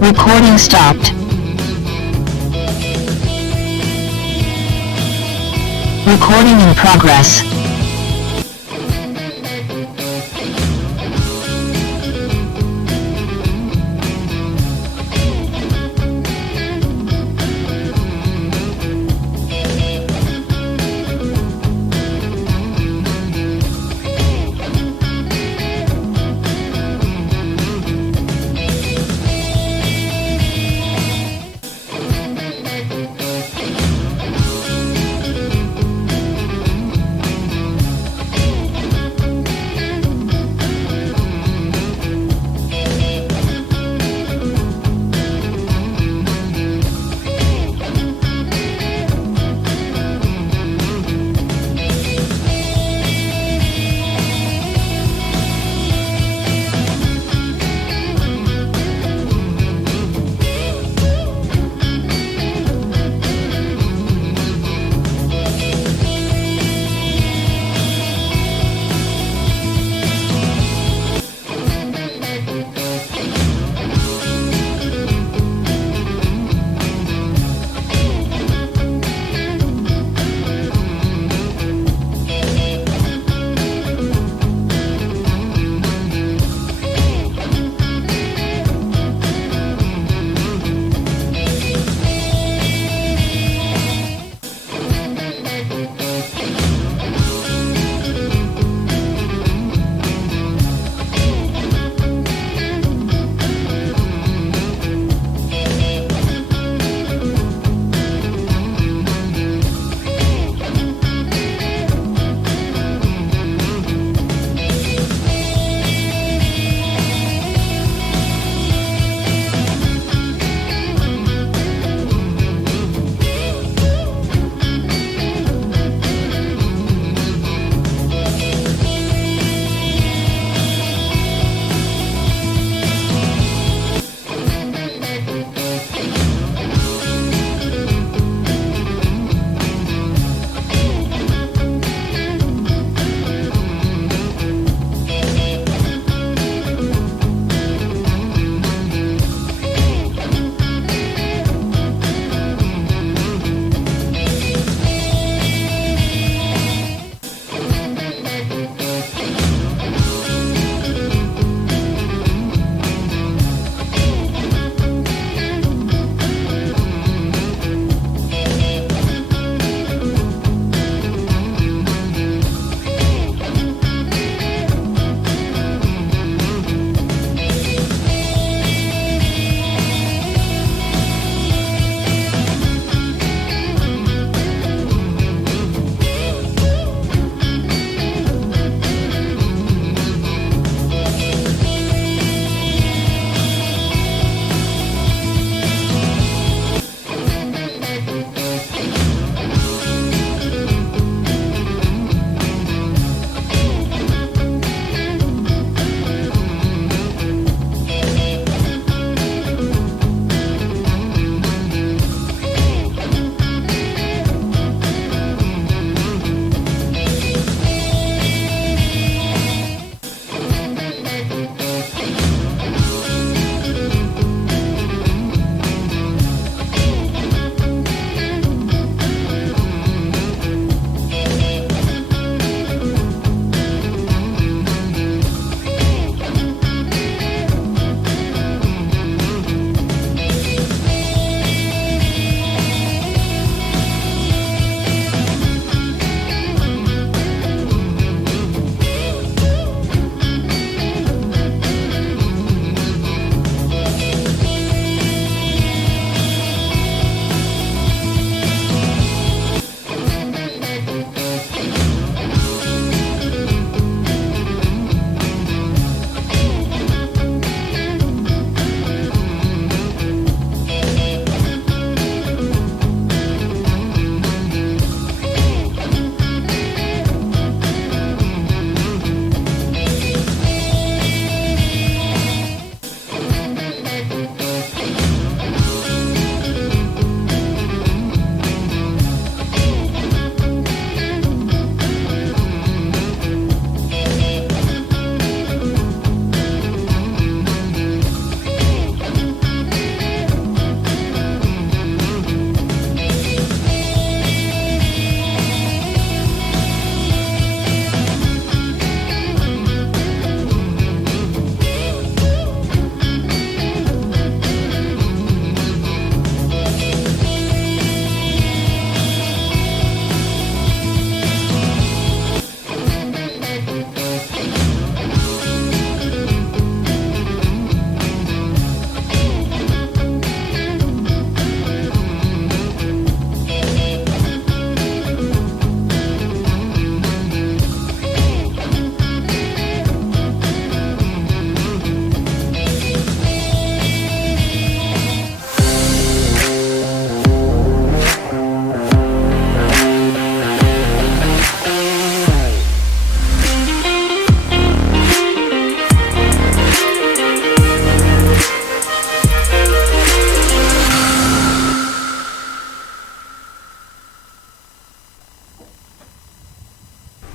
Recording stopped. Recording in progress.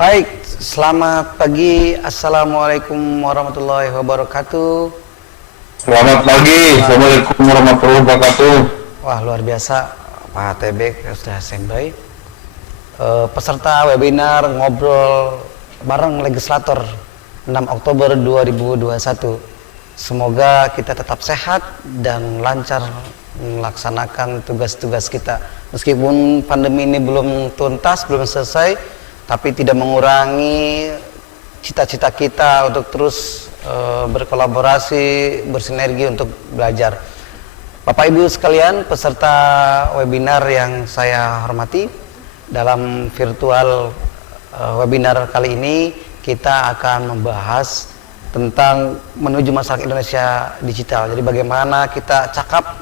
Baik, selamat pagi. Assalamualaikum warahmatullahi wabarakatuh. Selamat pagi, Assalamualaikum warahmatullahi wabarakatuh. Wah, luar biasa Pak TB sudah standby. Peserta webinar ngobrol bareng legislator 6 Oktober 2021. Semoga kita tetap sehat dan lancar melaksanakan tugas-tugas kita. Meskipun pandemi ini belum tuntas, belum selesai, tapi tidak mengurangi cita-cita kita untuk terus berkolaborasi, bersinergi untuk belajar. Bapak Ibu sekalian, peserta webinar yang saya hormati, dalam virtual webinar kali ini kita akan membahas tentang menuju masyarakat Indonesia digital. Jadi bagaimana kita cakap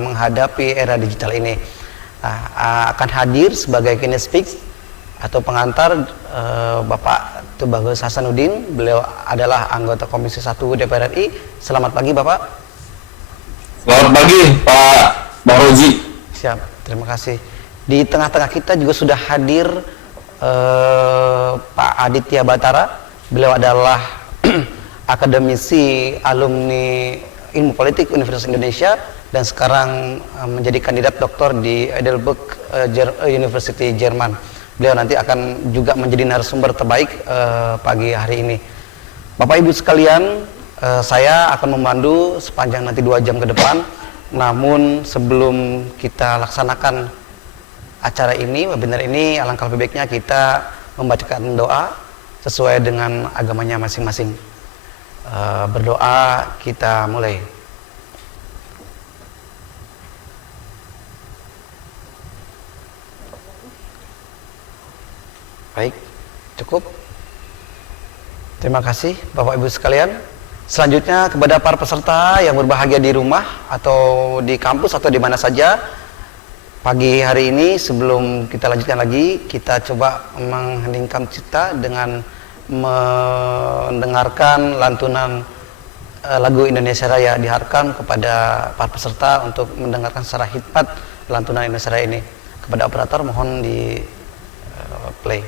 menghadapi era digital ini. Akan hadir sebagai keynote speaker atau pengantar Bapak Tubagus Hasanuddin. Beliau adalah anggota Komisi 1 DPR RI. Selamat pagi Bapak. Selamat pagi Pak Barozi. Siap, terima kasih. Di tengah-tengah kita juga sudah hadir Pak Aditya Batara. Beliau adalah akademisi alumni Ilmu Politik Universitas Indonesia dan sekarang menjadi kandidat doktor di Heidelberg University Jerman. Beliau nanti akan juga menjadi narasumber terbaik pagi hari ini. Bapak Ibu sekalian, saya akan memandu sepanjang nanti 2 jam ke depan. Namun sebelum kita laksanakan acara ini, webinar ini, alangkah lebih baiknya kita membacakan doa sesuai dengan agamanya masing-masing. Berdoa, kita mulai. Baik, cukup. Terima kasih Bapak Ibu sekalian. Selanjutnya kepada para peserta yang berbahagia di rumah atau di kampus atau di mana saja, pagi hari ini sebelum kita lanjutkan lagi, kita coba mengheningkan cipta dengan mendengarkan lantunan lagu Indonesia Raya. Diharapkan kepada para peserta untuk mendengarkan secara hikmat lantunan Indonesia Raya ini. Kepada operator mohon di play.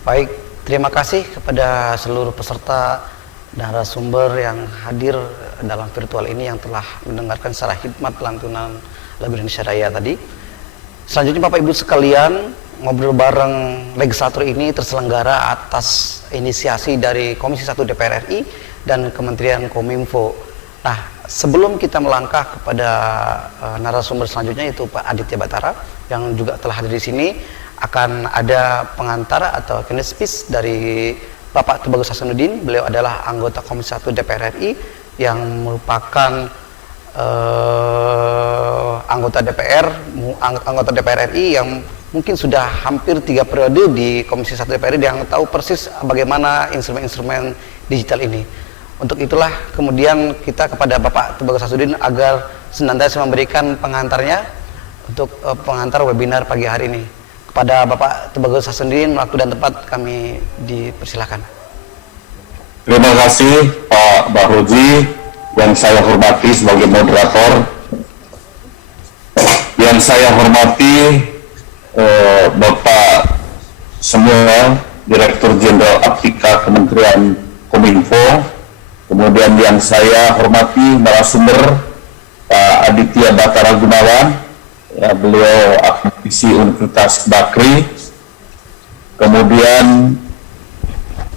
Baik, terima kasih kepada seluruh peserta dan narasumber yang hadir dalam virtual ini yang telah mendengarkan secara hikmat lantunan lagu Indonesia Raya tadi. Selanjutnya Bapak Ibu sekalian, ngobrol bareng legislator ini terselenggara atas inisiasi dari Komisi 1 DPR RI dan Kementerian Kominfo. Nah, sebelum kita melangkah kepada narasumber selanjutnya yaitu Pak Aditya Batara yang juga telah hadir di sini, akan ada pengantar atau keynote speech dari Bapak Tubagus Hasanuddin. Beliau adalah anggota Komisi 1 DPR RI yang merupakan anggota DPR RI yang mungkin sudah hampir 3 periode di Komisi 1 DPR RI yang tahu persis bagaimana instrumen-instrumen digital ini. Untuk itulah kemudian kita kepada Bapak Tubagus Sasudin agar senantiasa memberikan pengantarnya untuk pengantar webinar pagi hari ini. Kepada Bapak Tubagus Sasudin, waktu dan tempat kami dipersilakan. Terima kasih Pak Bahroji yang saya hormati sebagai moderator, yang saya hormati Bapak semua Direktur Jenderal Aptika Kementerian Kominfo, kemudian yang saya hormati narasumber Pak Aditya Batara Gunawan, ya, beliau akademisi Universitas Bakri, kemudian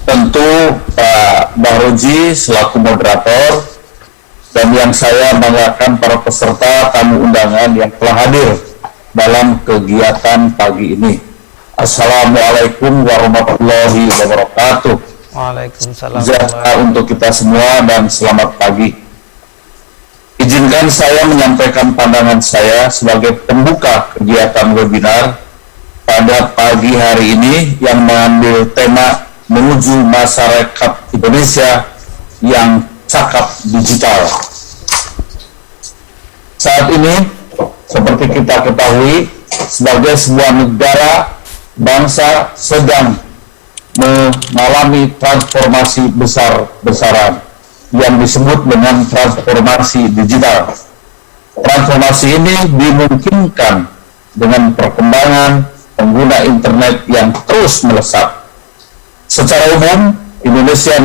tentu Pak Bahroji selaku moderator, dan yang saya banggakan para peserta tamu undangan yang telah hadir dalam kegiatan pagi ini. Assalamualaikum warahmatullahi wabarakatuh. Waalaikumsalam. Jaga untuk kita semua dan selamat pagi. Izinkan saya menyampaikan pandangan saya sebagai pembuka kegiatan webinar pada pagi hari ini yang mengambil tema menuju masyarakat Indonesia yang cakap digital. Saat ini, seperti kita ketahui, sebagai sebuah negara, bangsa sedang mengalami transformasi besar-besaran yang disebut dengan transformasi digital. Transformasi ini dimungkinkan dengan perkembangan pengguna internet yang terus melesat. Secara umum, Indonesia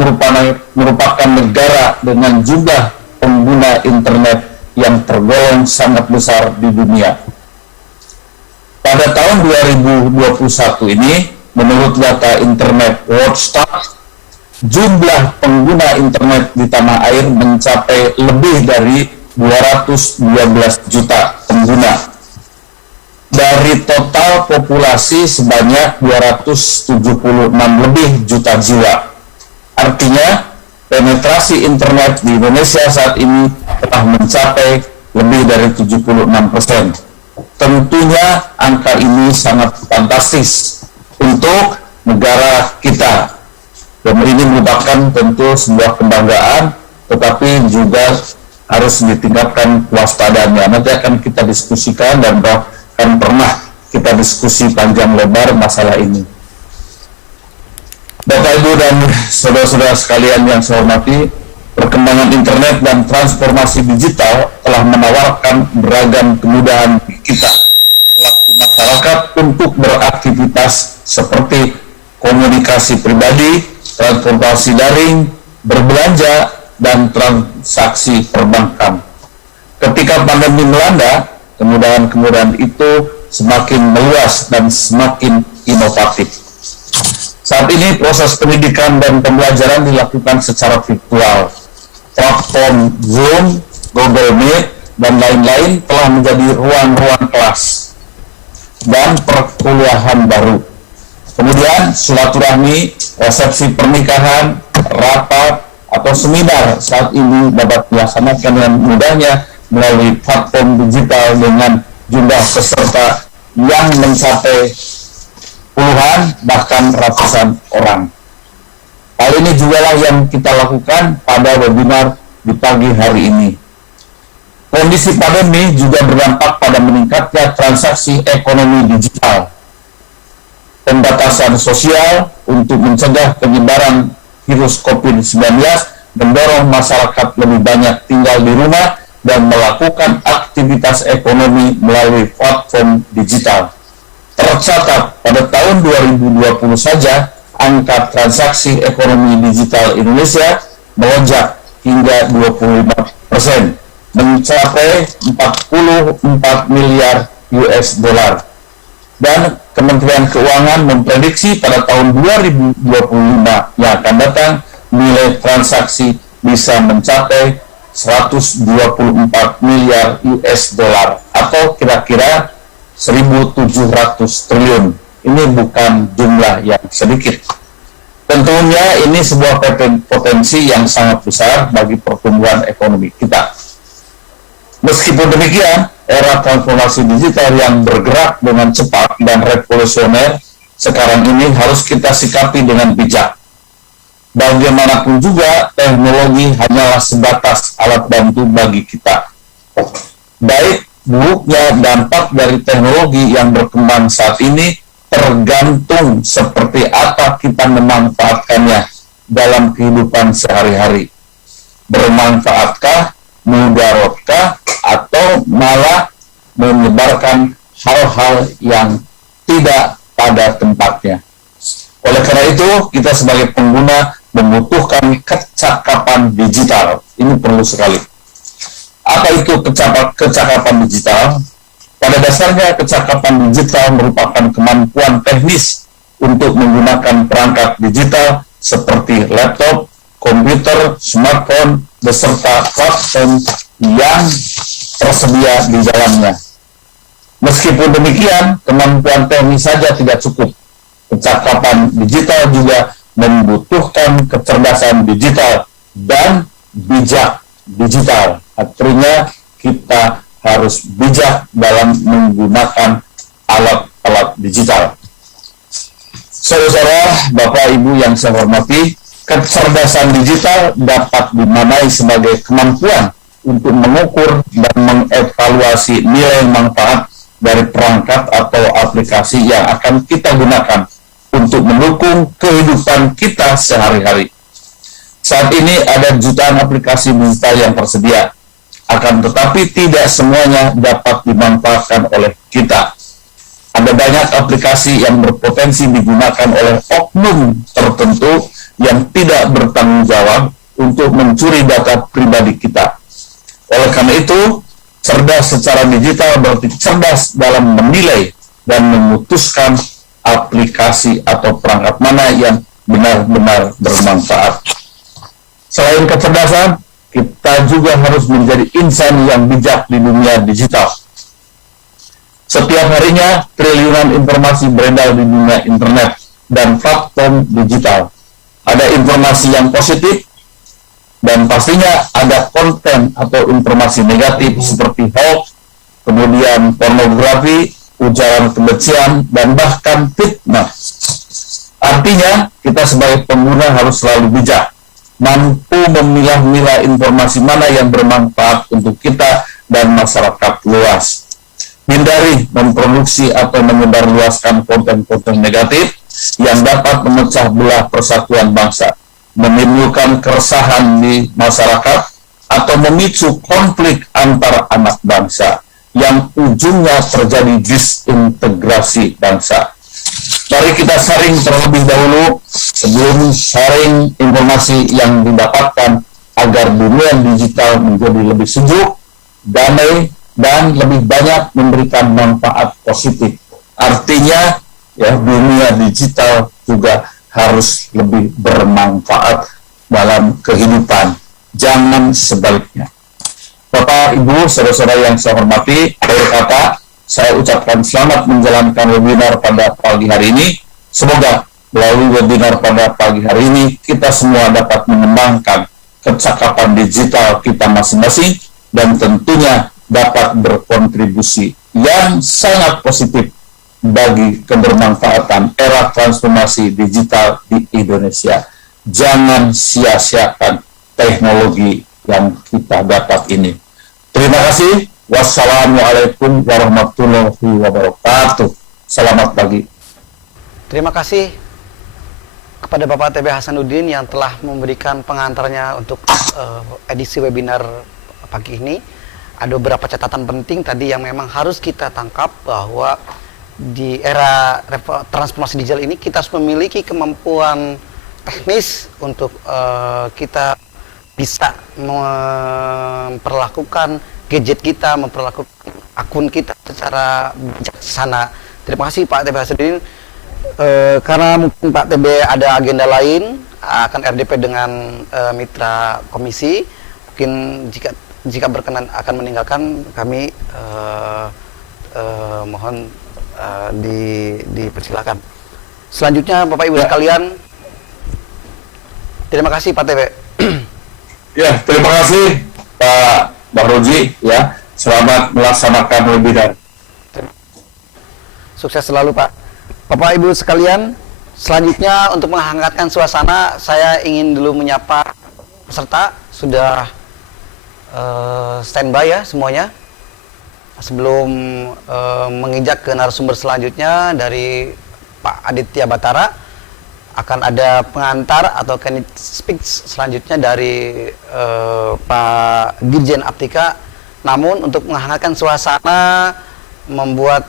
merupakan negara dengan jumlah pengguna internet yang tergolong sangat besar di dunia. Pada tahun 2021 ini, menurut data Internet Watchdog, jumlah pengguna internet di tanah air mencapai lebih dari 212 juta pengguna. Dari total populasi sebanyak 276 lebih juta jiwa. Artinya, penetrasi internet di Indonesia saat ini telah mencapai lebih dari 76%. Tentunya angka ini sangat fantastis untuk negara kita. Dan ini merupakan tentu sebuah kebanggaan, tetapi juga harus ditingkatkan kewaspadaannya. Nanti akan kita diskusikan dan bahkan pernah kita diskusi panjang lebar masalah ini. Bapak, Ibu, dan saudara-saudara sekalian yang saya hormati, perkembangan internet dan transformasi digital telah menawarkan beragam kemudahan kita selaku masyarakat untuk beraktivitas seperti komunikasi pribadi, transportasi daring, berbelanja, dan transaksi perbankan. Ketika pandemi melanda, kemudahan-kemudahan itu semakin meluas dan semakin inovatif. Saat ini proses pendidikan dan pembelajaran dilakukan secara virtual. Platform Zoom, Google Meet, dan lain-lain telah menjadi ruang-ruang kelas dan perkuliahan baru. Kemudian silaturahmi, resepsi pernikahan, rapat, atau seminar saat ini dapat dilaksanakan dengan mudahnya melalui platform digital dengan jumlah peserta yang mencapai puluhan bahkan ratusan orang. Hal ini juga lah yang kita lakukan pada webinar di pagi hari ini. Kondisi pandemi juga berdampak pada meningkatnya transaksi ekonomi digital. Pembatasan sosial untuk mencegah penyebaran virus COVID-19 mendorong masyarakat lebih banyak tinggal di rumah dan melakukan aktivitas ekonomi melalui platform digital. Tercatat pada tahun 2020 saja, angka transaksi ekonomi digital Indonesia melonjak hingga 25%, mencapai 44 miliar US dollar. Dan Kementerian Keuangan memprediksi pada tahun 2025 yang akan datang, nilai transaksi bisa mencapai 124 miliar US dollar atau kira-kira 1.700 triliun. Ini bukan jumlah yang sedikit. Tentunya ini sebuah potensi yang sangat besar bagi pertumbuhan ekonomi kita. Meskipun demikian, era transformasi digital yang bergerak dengan cepat dan revolusioner sekarang ini harus kita sikapi dengan bijak. Bagaimanapun juga, teknologi hanyalah sebatas alat bantu bagi kita. Baik buruknya dampak dari teknologi yang berkembang saat ini tergantung seperti apa kita memanfaatkannya dalam kehidupan sehari-hari. Bermanfaatkah, mudarotkah, atau malah menyebarkan hal-hal yang tidak pada tempatnya. Oleh karena itu, kita sebagai pengguna membutuhkan kecakapan digital. Ini perlu sekali. Apa itu kecakapan digital? Pada dasarnya, kecakapan digital merupakan kemampuan teknis untuk menggunakan perangkat digital seperti laptop, komputer, smartphone, beserta platform yang tersedia di dalamnya. Meskipun demikian, kemampuan teknis saja tidak cukup. Kecakapan digital juga membutuhkan kecerdasan digital dan bijak digital. Artinya kita harus bijak dalam menggunakan alat-alat digital. Saudara, Bapak, Ibu yang saya hormati, kecerdasan digital dapat dimaknai sebagai kemampuan untuk mengukur dan mengevaluasi nilai manfaat dari perangkat atau aplikasi yang akan kita gunakan untuk mendukung kehidupan kita sehari-hari. Saat ini ada jutaan aplikasi digital yang tersedia, akan tetapi tidak semuanya dapat dimanfaatkan oleh kita. Ada banyak aplikasi yang berpotensi digunakan oleh oknum tertentu yang tidak bertanggung jawab untuk mencuri data pribadi kita. Oleh karena itu, cerdas secara digital berarti cerdas dalam menilai dan memutuskan aplikasi atau perangkat mana yang benar-benar bermanfaat. Selain kecerdasan, kita juga harus menjadi insan yang bijak di dunia digital. Setiap harinya, triliunan informasi beredar di dunia internet dan platform digital. Ada informasi yang positif, dan pastinya ada konten atau informasi negatif seperti hoax, kemudian pornografi, ujaran kebencian, dan bahkan fitnah. Artinya, kita sebagai pengguna harus selalu bijak, mampu memilah-milah informasi mana yang bermanfaat untuk kita dan masyarakat luas. Hindari memproduksi atau menyebarluaskan konten-konten negatif yang dapat memecah belah persatuan bangsa, menimbulkan keresahan di masyarakat, atau memicu konflik antar anak bangsa yang ujungnya terjadi disintegrasi bangsa. Mari kita sharing terlebih dahulu sebelum sharing informasi yang didapatkan agar dunia digital menjadi lebih sejuk, damai, dan lebih banyak memberikan manfaat positif. Artinya, ya, dunia digital juga harus lebih bermanfaat dalam kehidupan. Jangan sebaliknya. Bapak, Ibu, saudara-saudara yang saya hormati, akhir kata, saya ucapkan selamat menjalankan webinar pada pagi hari ini. Semoga melalui webinar pada pagi hari ini, kita semua dapat mengembangkan kecakapan digital kita masing-masing dan tentunya dapat berkontribusi yang sangat positif bagi kebermanfaatan era transformasi digital di Indonesia. Jangan sia-siakan teknologi yang kita dapat ini. Terima kasih. Wassalamualaikum warahmatullahi wabarakatuh. Selamat pagi. Terima kasih kepada Bapak TB Hasanuddin yang telah memberikan pengantarnya untuk edisi webinar pagi ini. Ada beberapa catatan penting tadi yang memang harus kita tangkap, bahwa di era transformasi digital ini kita harus memiliki kemampuan teknis untuk kita bisa memperlakukan gadget kita, memperlakukan akun kita secara bijaksana. Terima kasih Pak TB Hasanuddin. Karena mungkin Pak TB ada agenda lain, akan RDP dengan mitra komisi, mungkin jika berkenan akan meninggalkan, kami mohon dipersilakan. Selanjutnya Bapak Ibu sekalian, terima kasih Pak TB. Ya, terima kasih Pak Bahroji. Ya, Selamat melaksanakan webinar. Sukses selalu Pak. Bapak Ibu sekalian, selanjutnya untuk menghangatkan suasana, saya ingin dulu menyapa peserta. Sudah standby ya semuanya. Sebelum menginjak ke narasumber selanjutnya dari Pak Aditya Batara, akan ada pengantar atau keynote speech selanjutnya dari Pak Dirjen Aptika. Namun untuk menghangatkan suasana, membuat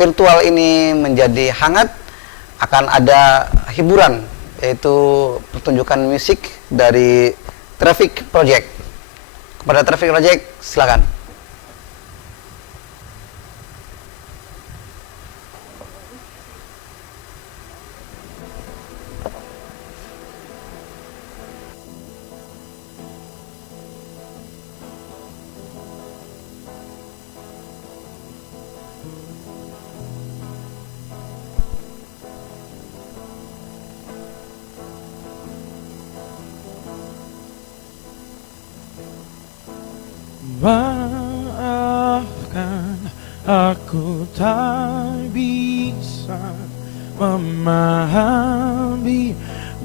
virtual ini menjadi hangat, akan ada hiburan, yaitu pertunjukan musik dari Traffic Project. Kepada Traffic Project, silakan. Maafkan, aku tak bisa memahami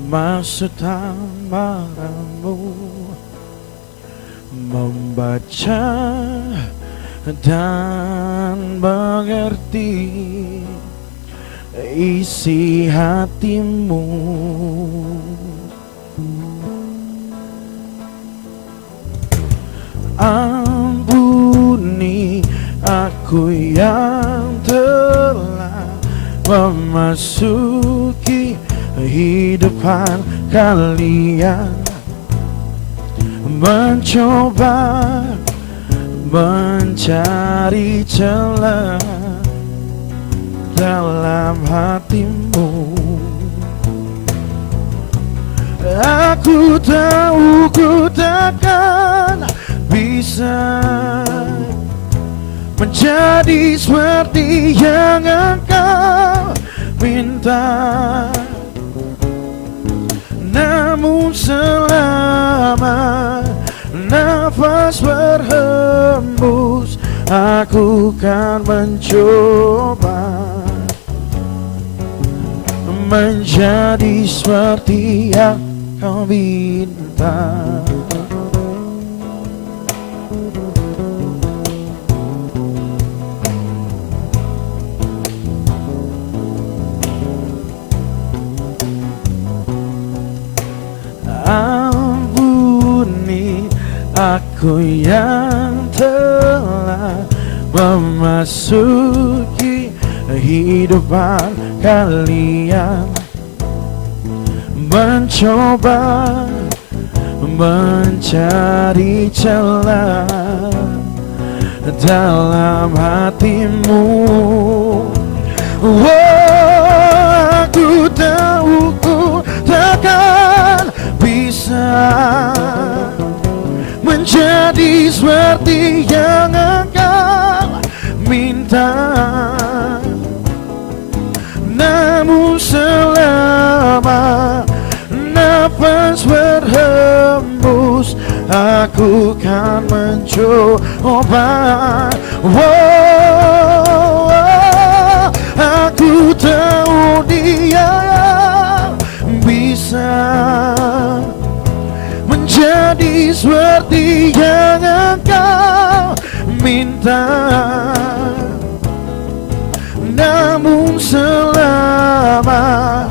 maksud tamparanmu, membaca dan mengerti isi hatimu. Ampuni aku yang telah memasuki kehidupan kalian, mencoba mencari celah dalam hatimu. Aku tahu ku takkan bisa menjadi seperti yang engkau minta, namun selama nafas berhembus, aku kan mencoba menjadi seperti yang kau minta. Ampuni aku yang telah memasuki kehidupan kalian, mencoba mencari celah dalam hatimu. Aku tahu ku takkan bisa menjadi seperti yang engkau minta, namun selama nafas berhembus, aku kan mencoba. Aku tahu Dia bisa menjadi seperti yang engkau minta, namun selama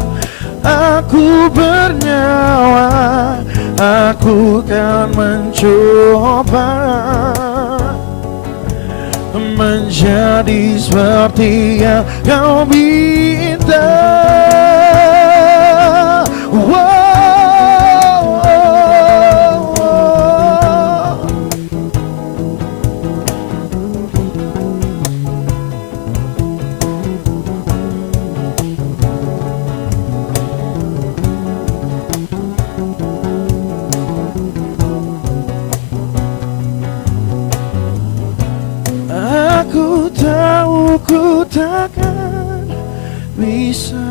aku bernyawa, aku kan mencoba menjadi seperti yang kau minta. Aku tahu ku takkan bisa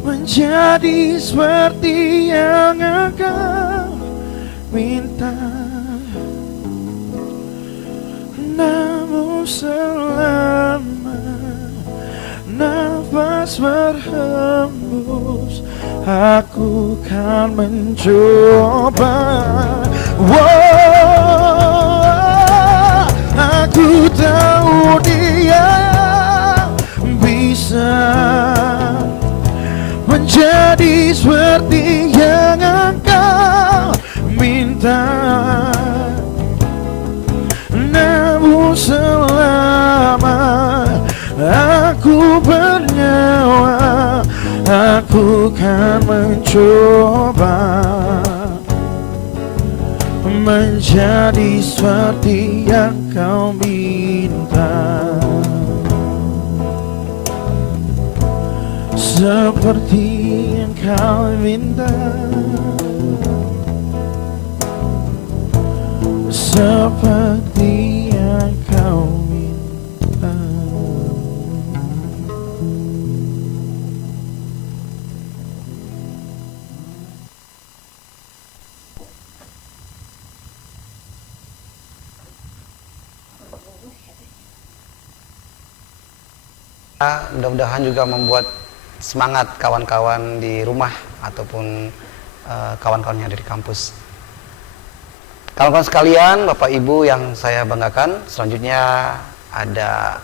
menjadi seperti yang engkau minta, namun selama nafas berhembus, aku kan mencoba. Aku tahu dia bisa menjadi seperti yang engkau minta. Namun selama aku bernyawa, aku kan mencoba menjadi seperti yang kau minta. Seperti yang kau minta, seperti yang kau minta. Mudah-mudahan juga membuat semangat kawan-kawan di rumah ataupun kawan-kawan yang ada di kampus. Kawan-kawan sekalian, Bapak Ibu yang saya banggakan, selanjutnya ada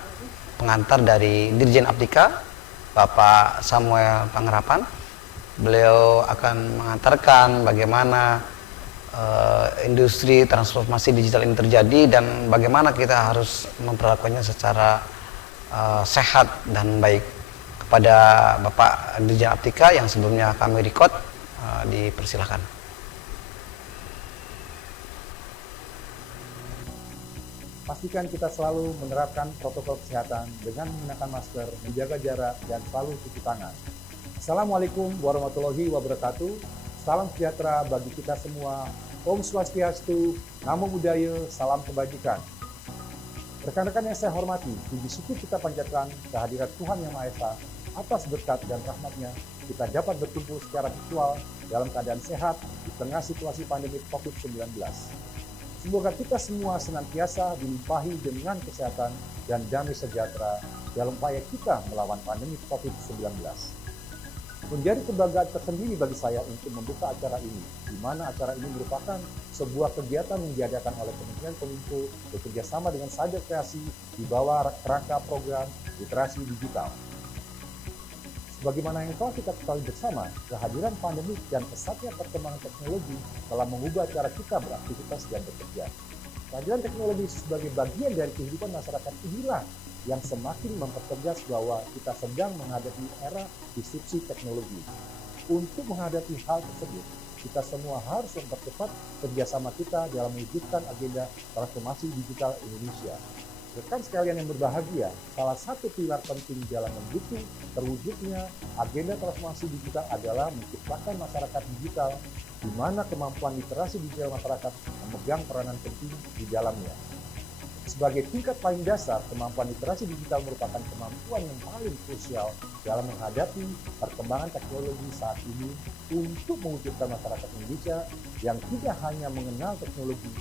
pengantar dari Dirjen Aptika, Bapak Samuel Pangerapan. Beliau akan mengantarkan bagaimana industri transformasi digital ini terjadi dan bagaimana kita harus memperlakukannya secara sehat dan baik. Kepada Bapak Dirjen Aptika yang sebelumnya kami record, dipersilahkan. Pastikan kita selalu menerapkan protokol kesehatan dengan menggunakan masker, menjaga jarak, dan selalu cuci tangan. Assalamualaikum warahmatullahi wabarakatuh. Salam sejahtera bagi kita semua. Om Swastiastu, Namo Buddhaya, salam kebajikan. Rekan-rekan yang saya hormati, puji syukur kita panjatkan kehadirat Tuhan Yang Maha Esa. Atas berkat dan rahmat-Nya, kita dapat berkumpul secara virtual dalam keadaan sehat di tengah situasi pandemi COVID-19. Semoga kita semua senantiasa dilimpahi dengan kesehatan dan damai sejahtera dalam upaya kita melawan pandemi COVID-19. Menjadi kebanggaan tersendiri bagi saya untuk membuka acara ini, di mana acara ini merupakan sebuah kegiatan yang diadakan oleh Kementerian Kominfo bekerjasama dengan Cyber Kreasi di bawah kerangka program literasi digital. Sebagaimana yang telah kita ketahui bersama, kehadiran pandemi dan pesatnya perkembangan teknologi telah mengubah cara kita beraktivitas dan bekerja. Kehadiran teknologi sebagai bagian dari kehidupan masyarakat inilah yang semakin mempertegas bahwa kita sedang menghadapi era disrupsi teknologi. Untuk menghadapi hal tersebut, kita semua harus mempercepat kerjasama kita dalam mewujudkan agenda transformasi digital Indonesia. Rekan sekalian yang berbahagia, salah satu pilar penting dalam mendukung terwujudnya agenda transformasi digital adalah menciptakan masyarakat digital, di mana kemampuan literasi digital masyarakat memegang peranan penting di dalamnya. Sebagai tingkat paling dasar, kemampuan literasi digital merupakan kemampuan yang paling krusial dalam menghadapi perkembangan teknologi saat ini untuk mewujudkan masyarakat Indonesia yang tidak hanya mengenal teknologi,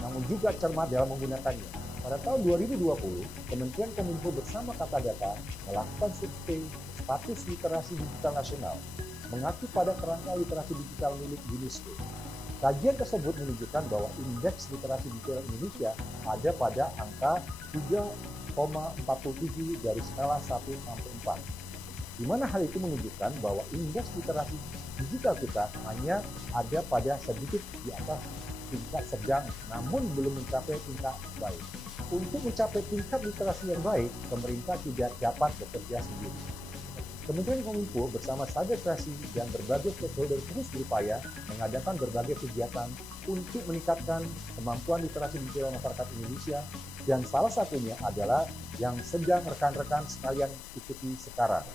namun juga cermat dalam menggunakannya. Pada tahun 2020, Kementerian Kominfo bersama Kata Data melakukan survei status literasi digital nasional, mengacu pada kerangka literasi digital milik UNESCO. Kajian tersebut menunjukkan bahwa indeks literasi digital Indonesia ada pada angka 3,47 dari skala 1 sampai 4. Di mana hal itu menunjukkan bahwa indeks literasi digital kita hanya ada pada sedikit di atas tingkat sedang, namun belum mencapai tingkat baik. Untuk mencapai tingkat literasi yang baik, pemerintah tidak dapat bekerja sendiri. Kementerian Kominfo bersama Cyber Kreasi dan berbagai stakeholder terus berupaya mengadakan berbagai kegiatan untuk meningkatkan kemampuan literasi digital masyarakat Indonesia, dan salah satunya adalah yang sedang rekan-rekan sekalian ikuti sekarang.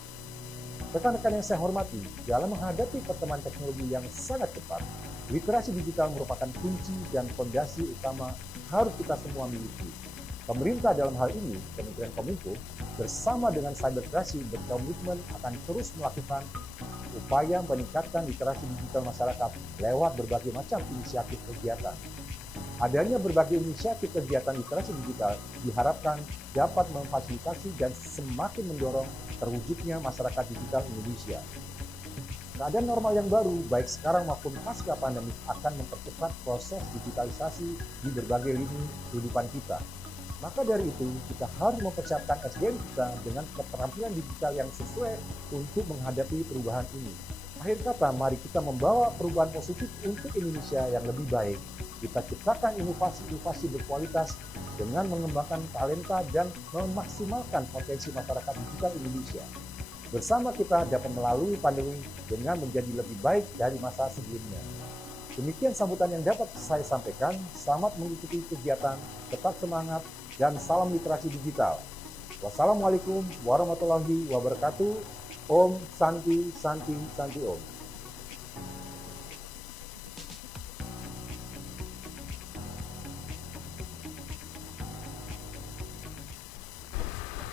Rekan-rekan yang saya hormati, dalam menghadapi perkembangan teknologi yang sangat cepat, literasi digital merupakan kunci dan fondasi utama harus kita semua miliki. Pemerintah dalam hal ini, Kementerian Kominfo, bersama dengan Cyber Kreasi berkomitmen akan terus melakukan upaya meningkatkan literasi digital masyarakat lewat berbagai macam inisiatif kegiatan. Adanya berbagai inisiatif kegiatan literasi digital diharapkan dapat memfasilitasi dan semakin mendorong terwujudnya masyarakat digital Indonesia. Keadaan normal yang baru, baik sekarang maupun pasca pandemi, akan mempercepat proses digitalisasi di berbagai lini kehidupan kita. Maka dari itu, kita harus mempersiapkan SDM kita dengan keterampilan digital yang sesuai untuk menghadapi perubahan ini. Akhir kata, mari kita membawa perubahan positif untuk Indonesia yang lebih baik. Kita ciptakan inovasi-inovasi berkualitas dengan mengembangkan talenta dan memaksimalkan potensi masyarakat digital Indonesia. Bersama kita dapat melalui pandemi dengan menjadi lebih baik dari masa sebelumnya. Demikian sambutan yang dapat saya sampaikan. Selamat mengikuti kegiatan, tetap semangat, dan salam literasi digital. Wassalamualaikum warahmatullahi wabarakatuh. Om Santi Santi Santi Om.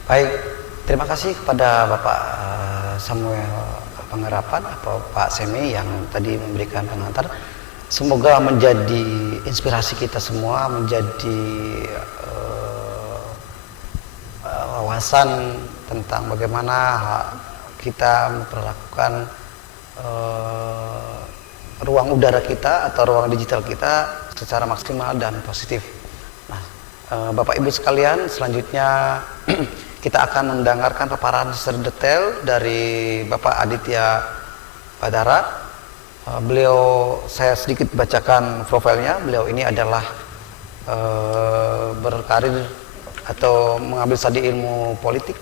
Baik, terima kasih kepada Bapak Samuel Pangerapan atau Pak Semi yang tadi memberikan pengantar. Semoga menjadi inspirasi kita semua, menjadi wawasan tentang bagaimana kita memperlakukan ruang udara kita atau ruang digital kita secara maksimal dan positif. Nah, Bapak Ibu sekalian, selanjutnya kita akan mendengarkan paparan secara detail dari Bapak Aditya Badara. Beliau, saya sedikit bacakan profilnya. Beliau ini adalah berkarir atau mengambil studi ilmu politik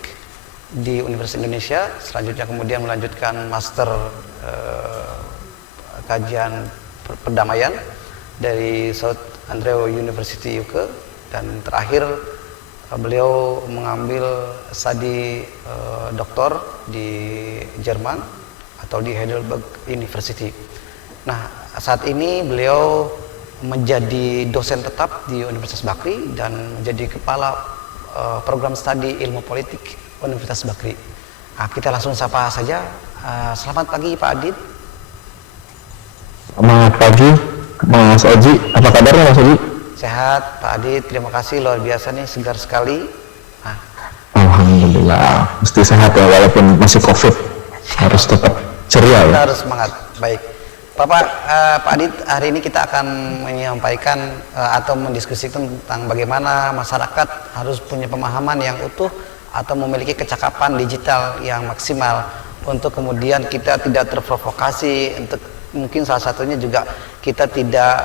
di Universitas Indonesia. Selanjutnya kemudian melanjutkan master kajian perdamaian dari South Andrew University UK, dan terakhir beliau mengambil studi doktor di Jerman atau di Heidelberg University. Nah, saat ini beliau menjadi dosen tetap di Universitas Bakri dan menjadi kepala program studi ilmu politik Universitas Bakri. Nah, kita langsung sapa saja. Selamat pagi Pak Adit. Selamat pagi Mas Oji, apa kabarnya Mas Oji? Sehat Pak Adit, terima kasih, luar biasa nih, segar sekali. Nah, Alhamdulillah, mesti sehat ya walaupun masih COVID, harus tetap ceria kita ya. harus semangat. Baik, Pak Adit, hari ini kita akan menyampaikan atau mendiskusikan tentang bagaimana masyarakat harus punya pemahaman yang utuh atau memiliki kecakapan digital yang maksimal untuk kemudian kita tidak terprovokasi, untuk mungkin salah satunya juga kita tidak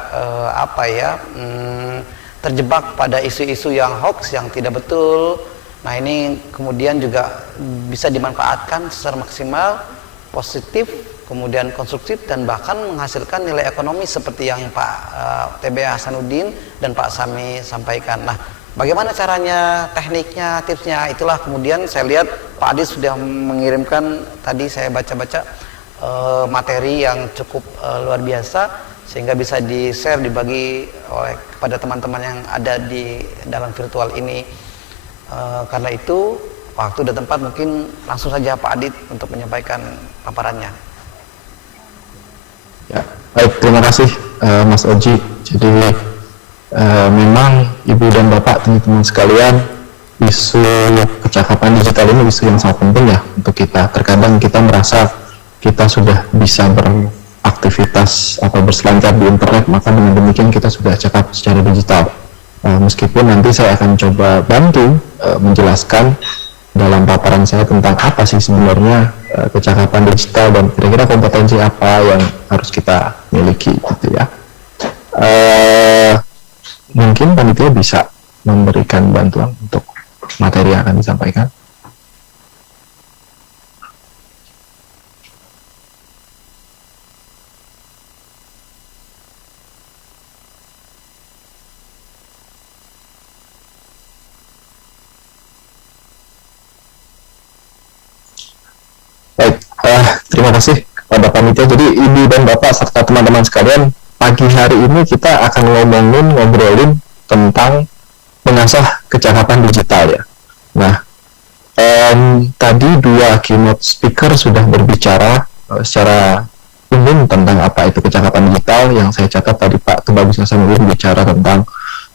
terjebak pada isu-isu yang hoax, yang tidak betul. Nah, ini kemudian juga bisa dimanfaatkan secara maksimal, positif, kemudian konstruktif, dan bahkan menghasilkan nilai ekonomi seperti yang Pak TB Hasanuddin dan Pak Sami sampaikan. Nah, bagaimana caranya, tekniknya, tipsnya, itulah kemudian saya lihat Pak Adit sudah mengirimkan, tadi saya baca-baca materi yang cukup luar biasa, sehingga bisa di-share, dibagi oleh kepada teman-teman yang ada di dalam virtual ini. Karena itu, waktu dan tempat mungkin langsung saja Pak Adit untuk menyampaikan paparannya. Ya, baik, terima kasih Mas Oji. Jadi memang Ibu dan Bapak, teman-teman sekalian, isu kecakapan digital ini isu yang sangat penting ya untuk kita. Terkadang kita merasa kita sudah bisa beraktivitas atau berselancar di internet, maka dengan demikian kita sudah cakap secara digital. Meskipun nanti saya akan coba bantu menjelaskan dalam paparan saya tentang apa sih sebenarnya kecakapan digital dan kira-kira kompetensi apa yang harus kita miliki gitu ya. Mungkin panitia bisa memberikan bantuan untuk materi yang akan disampaikan. Baik, terima kasih kepada panitia. Jadi Ibu dan Bapak serta teman-teman sekalian, pagi hari ini kita akan ngobrolin tentang mengasah kecakapan digital ya. Nah, tadi dua keynote speaker sudah berbicara secara umum tentang apa itu kecakapan digital. Yang saya catat tadi Pak Tubagus Hasanuddin bicara tentang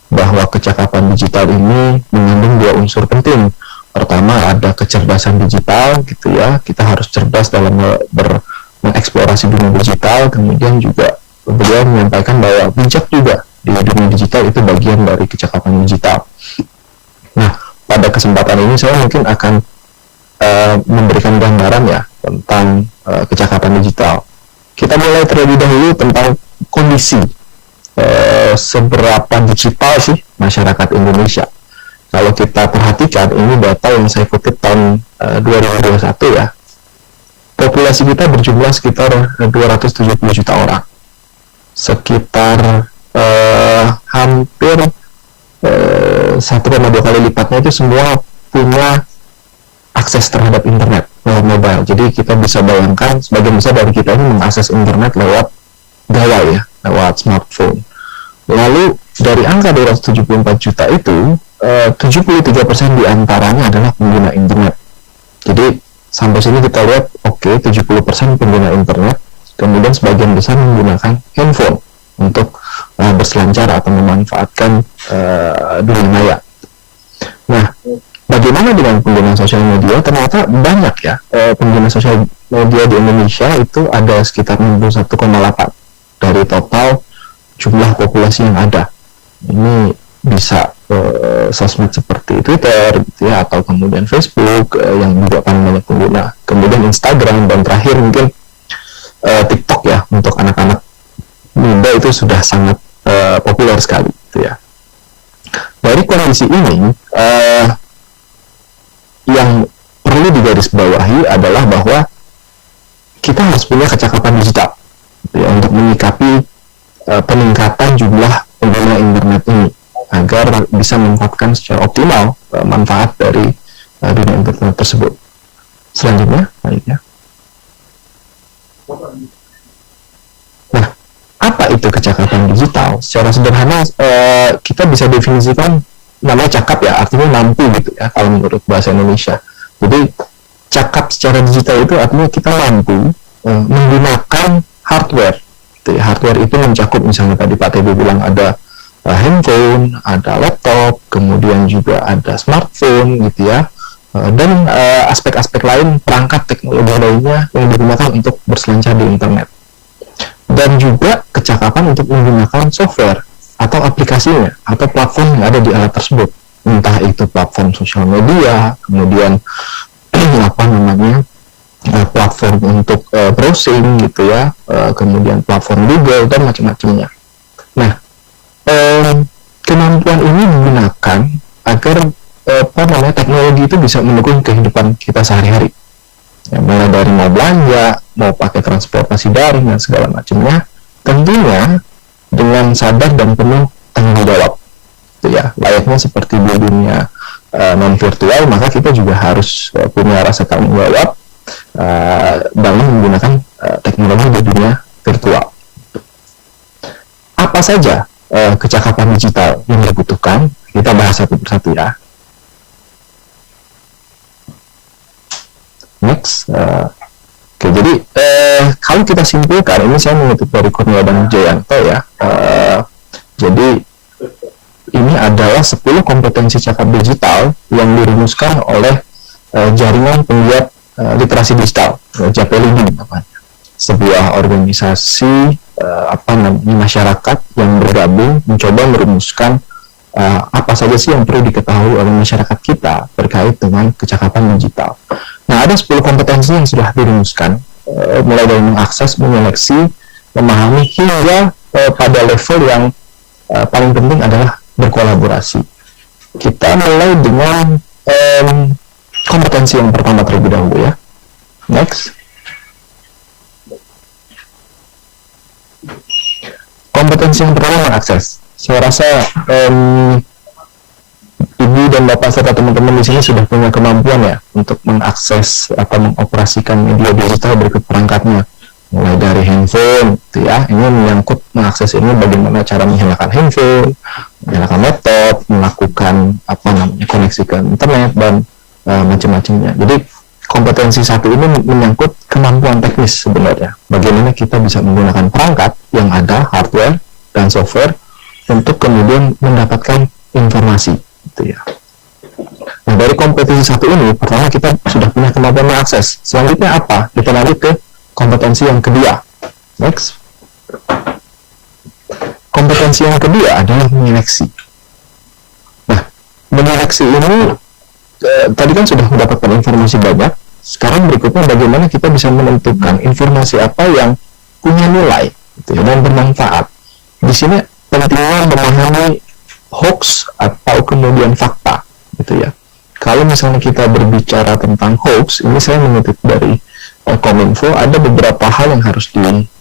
bahwa kecakapan digital ini mengandung dua unsur penting. Pertama ada kecerdasan digital gitu ya, kita harus cerdas dalam mengeksplorasi dunia digital. Kemudian juga beliau menyampaikan bahwa bijak juga di dunia digital itu bagian dari kecakapan digital. Nah, pada kesempatan ini saya mungkin akan memberikan gambaran ya tentang kecakapan digital. Kita mulai terlebih dahulu tentang kondisi seberapa digital sih masyarakat Indonesia. Kalau kita perhatikan, ini data yang saya kutip tahun 2021 ya. Populasi kita berjumlah sekitar 270 juta orang. Sekitar hampir 1,2 kali lipatnya itu semua punya akses terhadap internet lewat mobile. Jadi kita bisa bayangkan sebagian besar dari kita ini mengakses internet lewat gawai ya, lewat smartphone. Lalu dari angka 274 juta itu 73% diantaranya adalah pengguna internet. Jadi sampai sini kita lihat oke, 70% pengguna internet, kemudian sebagian besar menggunakan handphone untuk berselancar atau memanfaatkan dunia maya. Nah, bagaimana dengan pengguna sosial media? Ternyata banyak ya pengguna sosial media di Indonesia itu ada sekitar 61,8 dari total jumlah populasi yang ada. Ini bisa sosmed seperti Twitter gitu ya, atau kemudian Facebook yang juga paling banyak pengguna, kemudian Instagram, dan terakhir mungkin TikTok ya, untuk anak-anak muda itu sudah sangat populer sekali gitu ya. Dari kondisi ini yang perlu digarisbawahi adalah bahwa kita harus punya kecakapan digital gitu ya, untuk menyikapi peningkatan jumlah pengguna internet ini agar bisa memanfaatkan secara optimal manfaat dari dunia internet tersebut. Selanjutnya, baiknya. Nah, apa itu kecakapan digital? Secara sederhana kita bisa definisikan namanya cakap ya, artinya mampu gitu ya kalau menurut bahasa Indonesia. Jadi cakap secara digital itu artinya kita mampu menggunakan hardware. Hardware itu mencakup misalnya tadi Pak Tebu bilang ada handphone, ada laptop, kemudian juga ada smartphone gitu ya, dan aspek-aspek lain, perangkat teknologi lainnya yang digunakan untuk berselancar di internet. Dan juga kecakapan untuk menggunakan software atau aplikasinya atau platform yang ada di alat tersebut, entah itu platform sosial media, kemudian platform untuk browsing gitu ya, kemudian platform Google dan macam-macamnya. Nah, kemampuan ini digunakan agar teknologi itu bisa mendukung kehidupan kita sehari-hari. Ya, mulai dari mau belanja, mau pakai transportasi daring dan segala macamnya, tentunya dengan sadar dan penuh tanggung jawab. Gitu ya, layaknya seperti di dunia non virtual, maka kita juga harus punya rasa tanggung jawab dalam menggunakan teknologi di dunia virtual. Apa saja kecakapan digital yang dibutuhkan? Kita bahas satu persatu ya. Next. Oke, jadi kalau kita simpulkan, ini saya mengutip dari Kurniawan Jayanto ya. Jadi ini adalah 10 kompetensi cakap digital yang dirumuskan oleh jaringan penggiat literasi digital, JAPELIDI namanya, sebuah organisasi masyarakat yang bergabung mencoba merumuskan apa saja sih yang perlu diketahui oleh masyarakat kita terkait dengan kecakapan digital. Nah, ada 10 kompetensi yang sudah dirumuskan, mulai dari mengakses, menyeleksi, memahami, hingga pada level yang paling penting adalah berkolaborasi. Kita mulai dengan kompetensi yang pertama terlebih dahulu ya. Next. Kompetensi yang pertama mengakses. Saya rasa Ibu dan Bapak serta teman-teman di sini sudah punya kemampuan ya untuk mengakses atau mengoperasikan media digital berikut perangkatnya. Mulai dari handphone, gitu ya. Ini menyangkut mengakses ini bagaimana cara menyalakan handphone, menyalakan laptop, melakukan koneksi ke internet dan macam-macamnya. Jadi kompetensi satu ini menyangkut kemampuan teknis sebenarnya. Bagaimana kita bisa menggunakan perangkat yang ada, hardware dan software, untuk kemudian mendapatkan informasi, gitu ya. Nah, dari kompetensi satu ini, pertama kita sudah punya kemampuan mengakses. Selanjutnya apa? Kita lanjut ke kompetensi yang kedua. Next. Kompetensi yang kedua adalah menyeleksi. Nah, menyeleksi ini tadi kan sudah mendapatkan informasi banyak. Sekarang berikutnya bagaimana kita bisa menentukan informasi apa yang punya nilai, gitu ya, dan bermanfaat. Di sini pentingnya memahami hoax atau kemudian fakta, gitu ya. Kalau misalnya kita berbicara tentang hoax, ini saya mengutip dari Kominfo, ada beberapa hal yang harus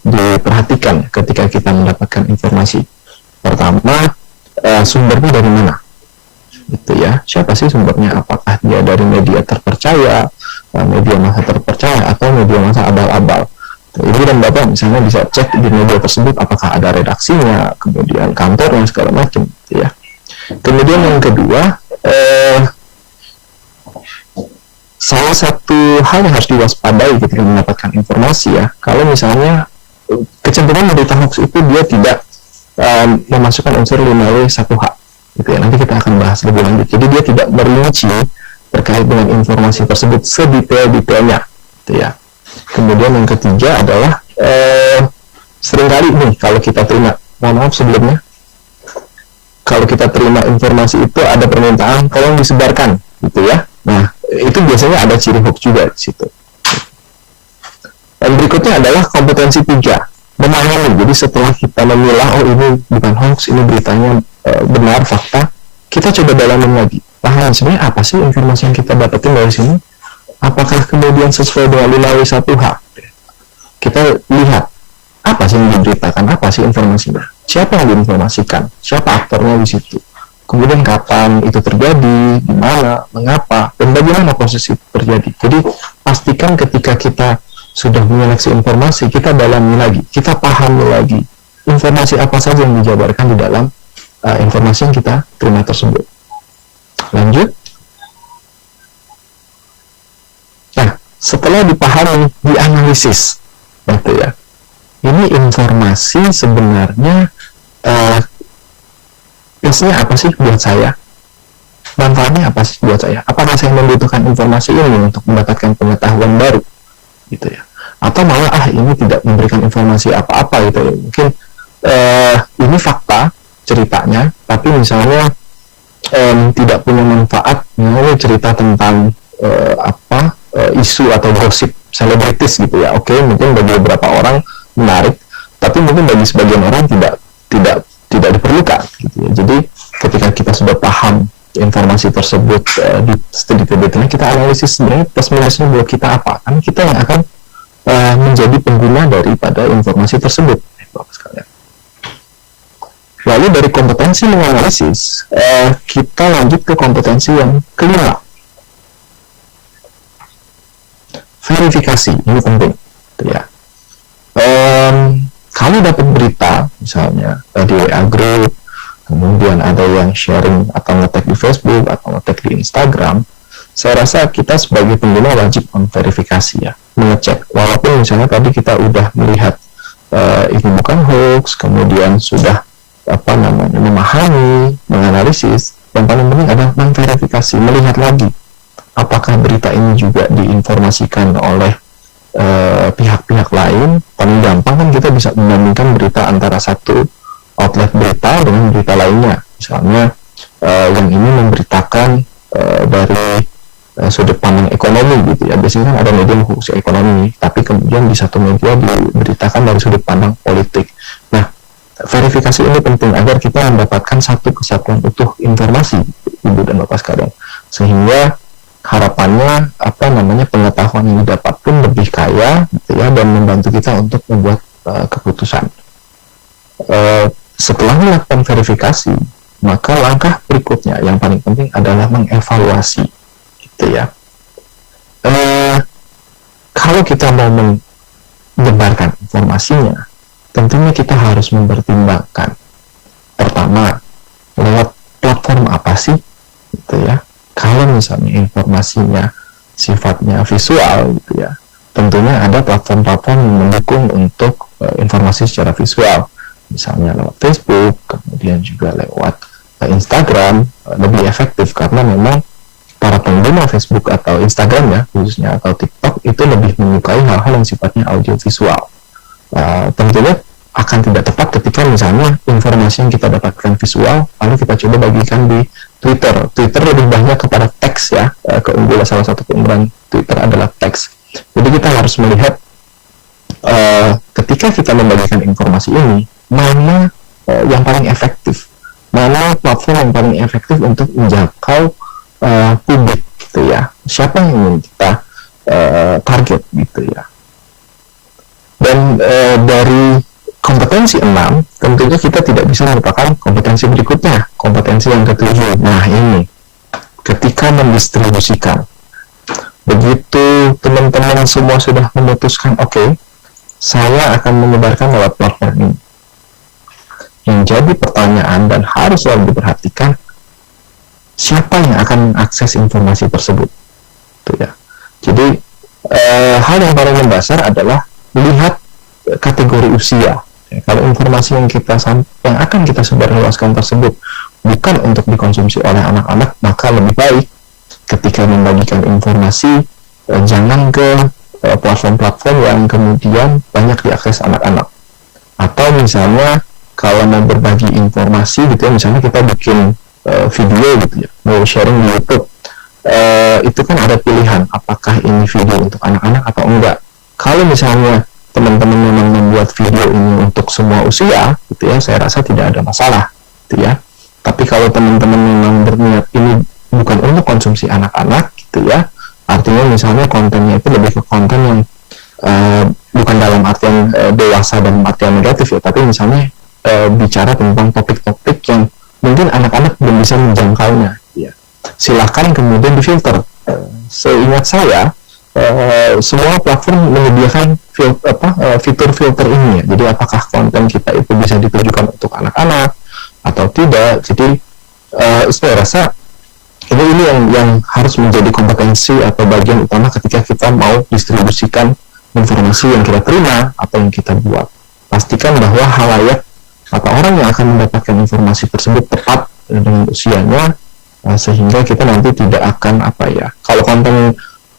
diperhatikan ketika kita mendapatkan informasi. Pertama, sumbernya dari mana? Gitu ya, siapa sih sumbernya? Apakah dia dari media terpercaya, media massa terpercaya, atau media massa abal-abal? Ibu dan Bapak misalnya bisa cek di media tersebut apakah ada redaksinya, kemudian kantornya, segala macam, gitu ya. Kemudian yang kedua, salah satu hal yang harus diwaspadai ketika mendapatkan informasi ya, kalau misalnya kecenderungan berita hoax itu dia tidak memasukkan unsur 5W1H, gitu ya. Nanti kita akan bahas lebih lanjut. Jadi dia tidak merinci terkait dengan informasi tersebut sedetail-detailnya, gitu ya. Kemudian yang ketiga adalah seringkali nih kalau kita terima, mohon maaf sebelumnya, kalau kita terima informasi itu ada permintaan tolong disebarkan, gitu ya. Nah, itu biasanya ada ciri hoax juga di situ. Dan berikutnya adalah kompetensi 3, memahami. Jadi setelah kita memilah, oh ini bukan hoax, ini beritanya benar, fakta, kita coba dalamin lagi. Paham sebenarnya apa sih informasi yang kita dapetin dari sini? Apakah kemudian sesuai dengan 5W1H? Kita lihat apa sih yang diberitakan, apa sih informasinya, siapa yang diinformasikan, siapa aktornya di situ, kemudian kapan itu terjadi, di mana, mengapa, dan bagaimana proses itu terjadi. Jadi pastikan ketika kita sudah menyeleksi informasi, kita dalami lagi, kita pahami lagi informasi apa saja yang dijabarkan di dalam informasi yang kita terima tersebut. Lanjut. Nah, setelah dipahami, dianalisis, gitu ya. Ini informasi sebenarnya biasanya apa sih buat saya? Manfaatnya apa sih buat saya? Apakah saya membutuhkan informasi ini untuk mendapatkan pengetahuan baru, gitu ya? Atau malah ini tidak memberikan informasi apa-apa, gitu ya? Mungkin ini fakta ceritanya, tapi misalnya tidak punya manfaat. Ini cerita tentang isu atau gosip selebritis, gitu ya. Oke, mungkin bagi beberapa orang menarik, tapi mungkin bagi sebagian orang tidak diperlukan, gitu ya. Jadi ketika kita sudah paham informasi tersebut sedetail-detailnya, kita analisis sebenarnya plus minusnya buat kita apa, kan kita yang akan menjadi pengguna daripada informasi tersebut, Bapak sekalian. Lalu dari kompetensi menganalisis, kita lanjut ke kompetensi yang kelima, verifikasi. Ini penting, gitu ya. Kalau dapat berita, misalnya di WA group, kemudian ada yang sharing atau nge-tag di Facebook atau nge-tag di Instagram, saya rasa kita sebagai pengguna wajib memverifikasi ya, mengecek. Walaupun misalnya tadi kita udah melihat itu bukan hoax, kemudian sudah memahami, menganalisis, yang paling penting adalah memverifikasi, melihat lagi apakah berita ini juga diinformasikan oleh pihak-pihak lain. Paling gampang kan kita bisa membandingkan berita antara satu outlet berita dengan berita lainnya. Misalnya yang ini memberitakan dari sudut pandang ekonomi, gitu ya. Biasanya kan ada media khusus ekonomi, tapi kemudian di satu media diberitakan dari sudut pandang politik. Nah, verifikasi ini penting agar kita mendapatkan satu kesatuan utuh informasi, Ibu dan Bapak sekalian, sehingga harapannya pengetahuan yang didapat pun lebih kaya, gitu ya, dan membantu kita untuk membuat keputusan. Setelah melakukan verifikasi, maka langkah berikutnya yang paling penting adalah mengevaluasi, gitu ya. Kalau kita mau menyebarkan informasinya, tentunya kita harus mempertimbangkan, pertama, lewat platform apa sih, gitu ya. Kalau misalnya informasinya sifatnya visual, gitu ya, tentunya ada platform-platform yang mendukung untuk informasi secara visual, misalnya lewat Facebook, kemudian juga lewat Instagram, lebih efektif karena memang para pengguna Facebook atau Instagram ya khususnya atau TikTok itu lebih menyukai hal-hal yang sifatnya audio visual. Tentunya akan tidak tepat ketika misalnya informasi yang kita dapatkan visual lalu kita coba bagikan di Twitter. Twitter lebih banyak kepada teks ya, salah satu keunggulan Twitter adalah teks. Jadi kita harus melihat ketika kita membagikan informasi ini mana yang paling efektif, mana platform yang paling efektif untuk menjangkau publik gitu ya, siapa yang ingin kita target gitu ya. Dan dari kompetensi 6, tentunya kita tidak bisa melupakan kompetensi berikutnya, kompetensi yang ke-7. Nah ini, ketika mendistribusikan, begitu teman-teman semua sudah memutuskan, oke, saya akan menyebarkan lewat platform ini. Yang jadi pertanyaan dan harus selalu diperhatikan, siapa yang akan akses informasi tersebut? Tuh ya. Jadi, hal yang paling mendasar adalah lihat kategori usia. Ya, kalau informasi yang akan kita sebarluaskan tersebut bukan untuk dikonsumsi oleh anak-anak, maka lebih baik ketika membagikan informasi jangan ke platform-platform yang kemudian banyak diakses anak-anak. Atau misalnya kalau mau berbagi informasi gitu ya, misalnya kita bikin video gitu ya, mau sharing di YouTube, itu kan ada pilihan apakah ini video untuk anak-anak atau enggak. Kalau misalnya teman-teman memang membuat video ini untuk semua usia gitu ya, saya rasa tidak ada masalah gitu ya. Tapi kalau teman-teman memang berniat ini bukan untuk konsumsi anak-anak gitu ya, artinya misalnya kontennya itu lebih ke konten yang bukan dalam artian dewasa dan artian negatif ya, tapi misalnya bicara tentang topik-topik yang mungkin anak-anak belum bisa menjangkaunya ya. Silahkan kemudian difilter. Seingat saya semua platform menyediakan fitur filter ini ya. Jadi apakah konten kita itu bisa ditujukan untuk anak-anak atau tidak. Jadi saya rasa ini yang harus menjadi kompetensi atau bagian utama ketika kita mau distribusikan informasi yang kita terima atau yang kita buat. Pastikan bahwa halayak atau orang yang akan mendapatkan informasi tersebut tepat dengan usianya, sehingga kita nanti tidak akan kalau konten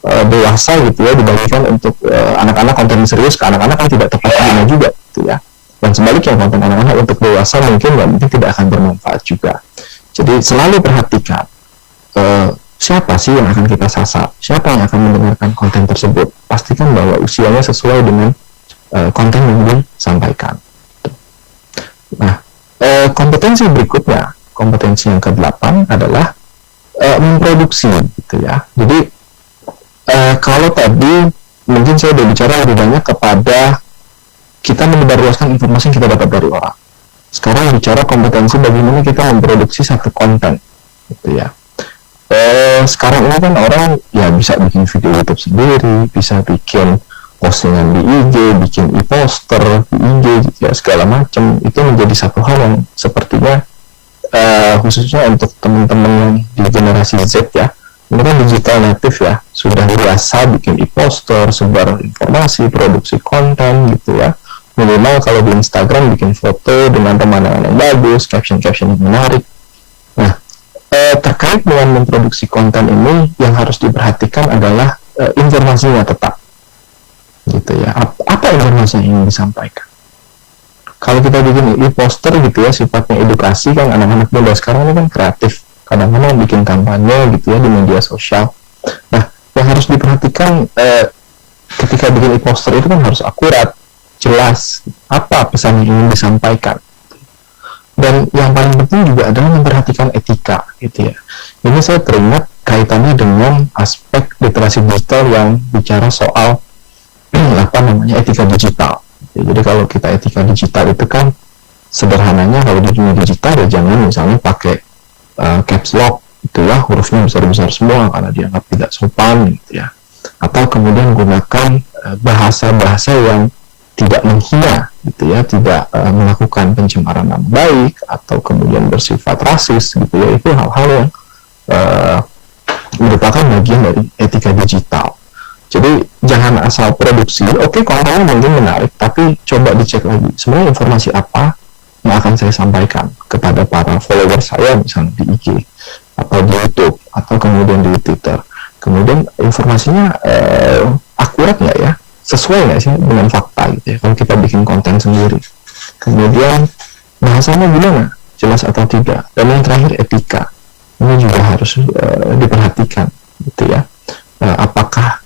dewasa gitu ya dibagikan untuk anak-anak, konten serius ke anak-anak kan tidak tepat guna juga gitu ya. Dan sebaliknya konten anak-anak untuk dewasa mungkin tidak akan bermanfaat juga. Jadi selalu perhatikan siapa sih yang akan kita sasar, siapa yang akan mendengarkan konten tersebut. Pastikan bahwa usianya sesuai dengan konten yang disampaikan. Nah, kompetensi berikutnya, kompetensi yang ke-8 adalah memproduksi gitu ya. Jadi kalau tadi mungkin saya sudah bicara lebih banyak kepada kita menyebarluaskan informasi yang kita dapat dari orang. Sekarang bicara kompetensi bagaimana kita memproduksi satu konten gitu ya. Sekarang ini kan orang ya bisa bikin video YouTube sendiri, bisa bikin postingan di IG, bikin e-poster di IG gitu ya, segala macam. Itu menjadi satu hal yang sepertinya khususnya untuk teman-teman yang di generasi Z ya, ini kan digital native ya, sudah biasa bikin e-poster, sebar informasi, produksi konten gitu ya. Minimal kalau di Instagram bikin foto dengan pemandangan yang bagus, caption-caption yang menarik. Nah, terkait dengan memproduksi konten ini yang harus diperhatikan adalah informasinya tetap gitu ya. Apa informasi yang ingin disampaikan? Kalau kita bikin e-poster gitu ya, sifatnya edukasi kan, anak-anak muda sekarang ini kan kreatif, kadang-kadang bikin kampanye gitu ya di media sosial. Nah, yang harus diperhatikan ketika bikin e-poster itu kan harus akurat, jelas apa pesan yang ingin disampaikan. Dan yang paling penting juga adalah memperhatikan etika gitu ya. Ini saya teringat kaitannya dengan aspek literasi digital yang bicara soal etika digital. Jadi kalau kita etika digital itu kan sederhananya kalau di dunia digital ya jangan misalnya pakai caps lock gitu ya, hurufnya besar-besar semua karena dianggap tidak sopan gitu ya. Atau kemudian gunakan bahasa-bahasa yang tidak menghina gitu ya, tidak melakukan pencemaran nama baik atau kemudian bersifat rasis gitu ya. Itu hal-hal yang merupakan bagian dari etika digital. Jadi jangan asal produksi, oke kontennya mungkin menarik, tapi coba dicek lagi sebenarnya informasi apa yang akan saya sampaikan kepada para follower saya misalnya di IG atau di YouTube atau kemudian di Twitter. Kemudian informasinya akurat nggak ya, sesuai nggak sih dengan fakta gitu ya kalau kita bikin konten sendiri. Kemudian bahasanya gimana, jelas atau tidak. Dan yang terakhir etika, ini juga harus diperhatikan gitu ya. Apakah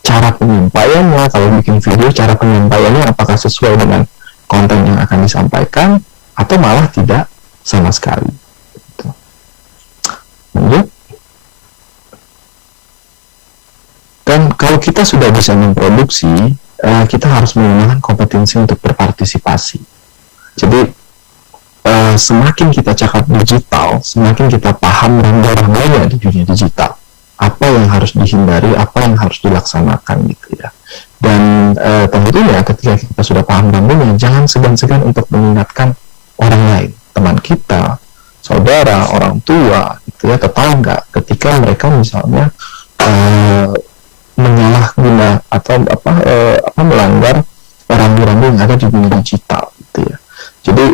cara penyampaiannya, kalau bikin video cara penyampaiannya apakah sesuai dengan konten yang akan disampaikan atau malah tidak sama sekali gitu. Lanjut. Dan kalau kita sudah bisa memproduksi, kita harus menggunakan kompetensi untuk berpartisipasi. Jadi semakin kita cakap digital, semakin kita paham ranah-ranahnya di dunia digital, apa yang harus dihindari, apa yang harus dilaksanakan gitu ya. Dan tentunya ketika kita sudah paham ranahnya, jangan segan-segan untuk mengingatkan orang lain, teman kita, saudara, orang tua gitu ya, tetangga, ketika mereka misalnya menyalahguna atau melanggar rambu-rambu yang ada di dunia digital gitu ya. Jadi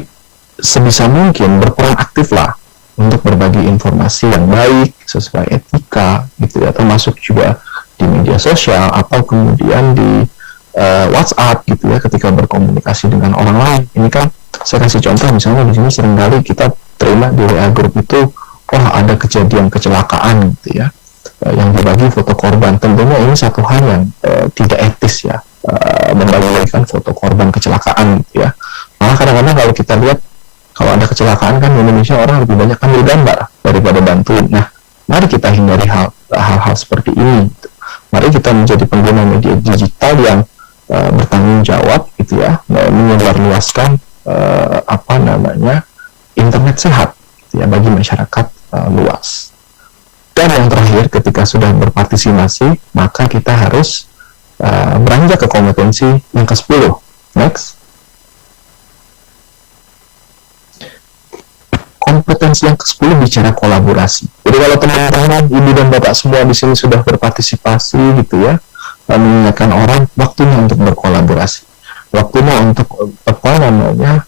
sebisa mungkin berperan aktif lah untuk berbagi informasi yang baik sesuai etika gitu ya, termasuk juga di media sosial atau kemudian di WhatsApp gitu ya ketika berkomunikasi dengan orang lain. Ini kan saya kasih contoh, misalnya di sini seringkali kita terima di WA grup itu, ada kejadian kecelakaan gitu ya, yang dibagi foto korban. Tentunya ini satu hal yang tidak etis ya, membagikan foto korban kecelakaan gitu ya. Malah kadang-kadang kalau kita lihat, kalau ada kecelakaan kan di Indonesia orang lebih banyak ambil gambar daripada bantuin. Nah, mari kita hindari hal-hal seperti ini gitu. Mari kita menjadi pengguna media digital yang bertanggung jawab gitu ya, menyebarluaskan internet sehat gitu ya, bagi masyarakat luas. Dan yang terakhir, ketika sudah berpartisipasi, maka kita harus beranjak ke kompetensi yang ke-10. Next. Kompetensi yang ke-10 bicara kolaborasi. Jadi kalau teman-teman, ibu dan bapak semua di sini sudah berpartisipasi gitu ya, mengingatkan orang, waktunya untuk berkolaborasi, waktunya untuk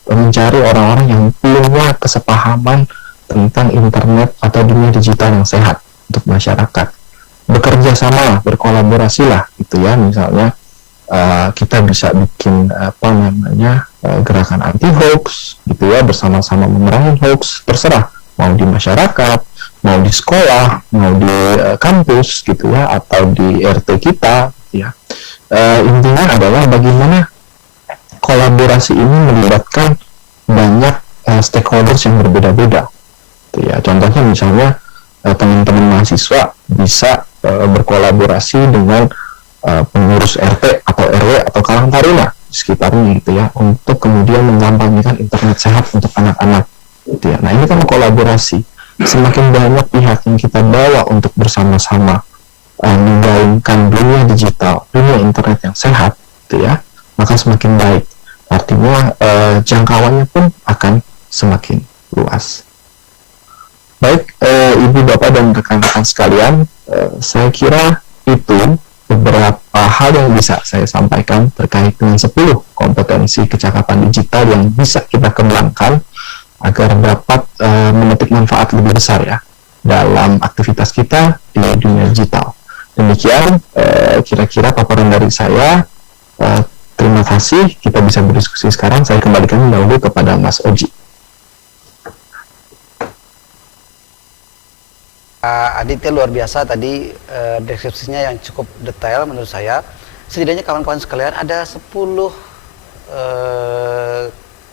mencari orang-orang yang punya kesepahaman tentang internet atau dunia digital yang sehat untuk masyarakat. Bekerja sama, berkolaborasi lah gitu ya. Misalnya kita bisa bikin gerakan anti hoax gitu ya, bersama-sama memerangi hoax, terserah mau di masyarakat, mau di sekolah, mau di kampus gitu ya, atau di RT kita gitu ya. Intinya adalah bagaimana kolaborasi ini melibatkan banyak stakeholders yang berbeda-beda gitu ya. Contohnya misalnya teman-teman mahasiswa bisa berkolaborasi dengan pengurus RT atau RW atau Karang Taruna di sekitarnya gitu ya, untuk kemudian mengampanyekan internet sehat untuk anak-anak gitu ya. Nah, ini kan kolaborasi. Semakin banyak pihak yang kita bawa untuk bersama-sama menggaungkan dunia digital, dunia internet yang sehat gitu ya, maka semakin baik. Artinya jangkauannya pun akan semakin luas. Baik, ibu, bapak, dan rekan-rekan sekalian, saya kira itu beberapa hal yang bisa saya sampaikan terkait dengan 10 kompetensi kecakapan digital yang bisa kita kembangkan agar dapat memetik manfaat lebih besar ya dalam aktivitas kita di dunia digital. Demikian kira-kira paparan dari saya. Terima kasih, kita bisa berdiskusi sekarang. Saya kembalikan dahulu kepada Mas Oji. Aditya luar biasa tadi, deskripsinya yang cukup detail menurut saya. Setidaknya kawan-kawan sekalian ada 10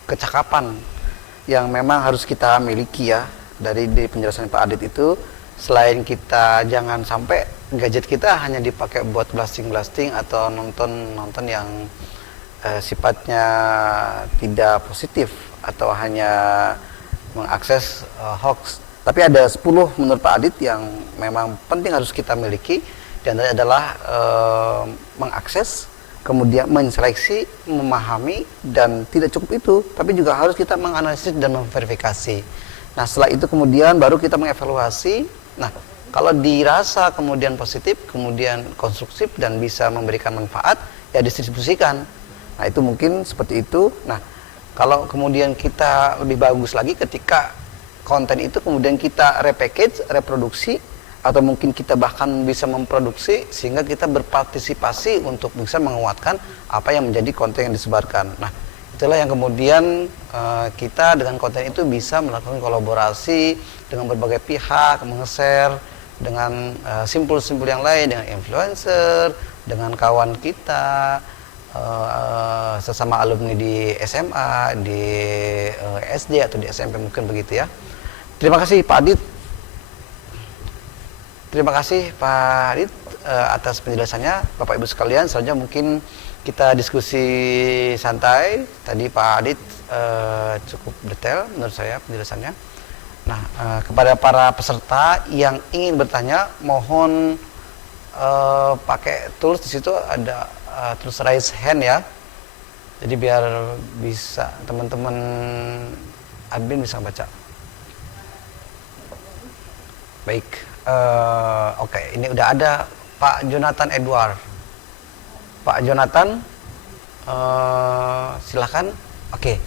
kecakapan yang memang harus kita miliki ya. Dari penjelasan Pak Adit itu, selain kita jangan sampai gadget kita hanya dipakai buat blasting-blasting atau nonton yang sifatnya tidak positif atau hanya mengakses hoax. Tapi ada 10 menurut Pak Adit yang memang penting harus kita miliki. Dan adalah mengakses, kemudian menseleksi, memahami, dan tidak cukup itu, tapi juga harus kita menganalisis dan memverifikasi. Nah, setelah itu kemudian baru kita mengevaluasi. Nah, Kalau dirasa kemudian positif, kemudian konstruktif dan bisa memberikan manfaat, ya distribusikan. Nah itu mungkin seperti itu. Nah kalau kemudian kita lebih bagus lagi ketika konten itu kemudian kita repackage, reproduksi, atau mungkin kita bahkan bisa memproduksi sehingga kita berpartisipasi untuk bisa menguatkan apa yang menjadi konten yang disebarkan. Nah itulah yang kemudian kita dengan konten itu bisa melakukan kolaborasi dengan berbagai pihak, meng-share dengan simpul-simpul yang lain, dengan influencer, dengan kawan kita, sesama alumni di SMA, di SD atau di SMP mungkin begitu ya. Terima kasih Pak Adit. Terima kasih Pak Adit atas penjelasannya. Bapak Ibu sekalian, selanjutnya mungkin kita diskusi santai. Tadi Pak Adit cukup detail menurut saya penjelasannya. Nah, kepada para peserta yang ingin bertanya, mohon pakai tools di situ ada tools raise hand ya. Jadi biar bisa teman-teman admin bisa baca. Baik, oke, ini udah ada Pak Jonathan Edward. Pak Jonathan, silakan. Oke.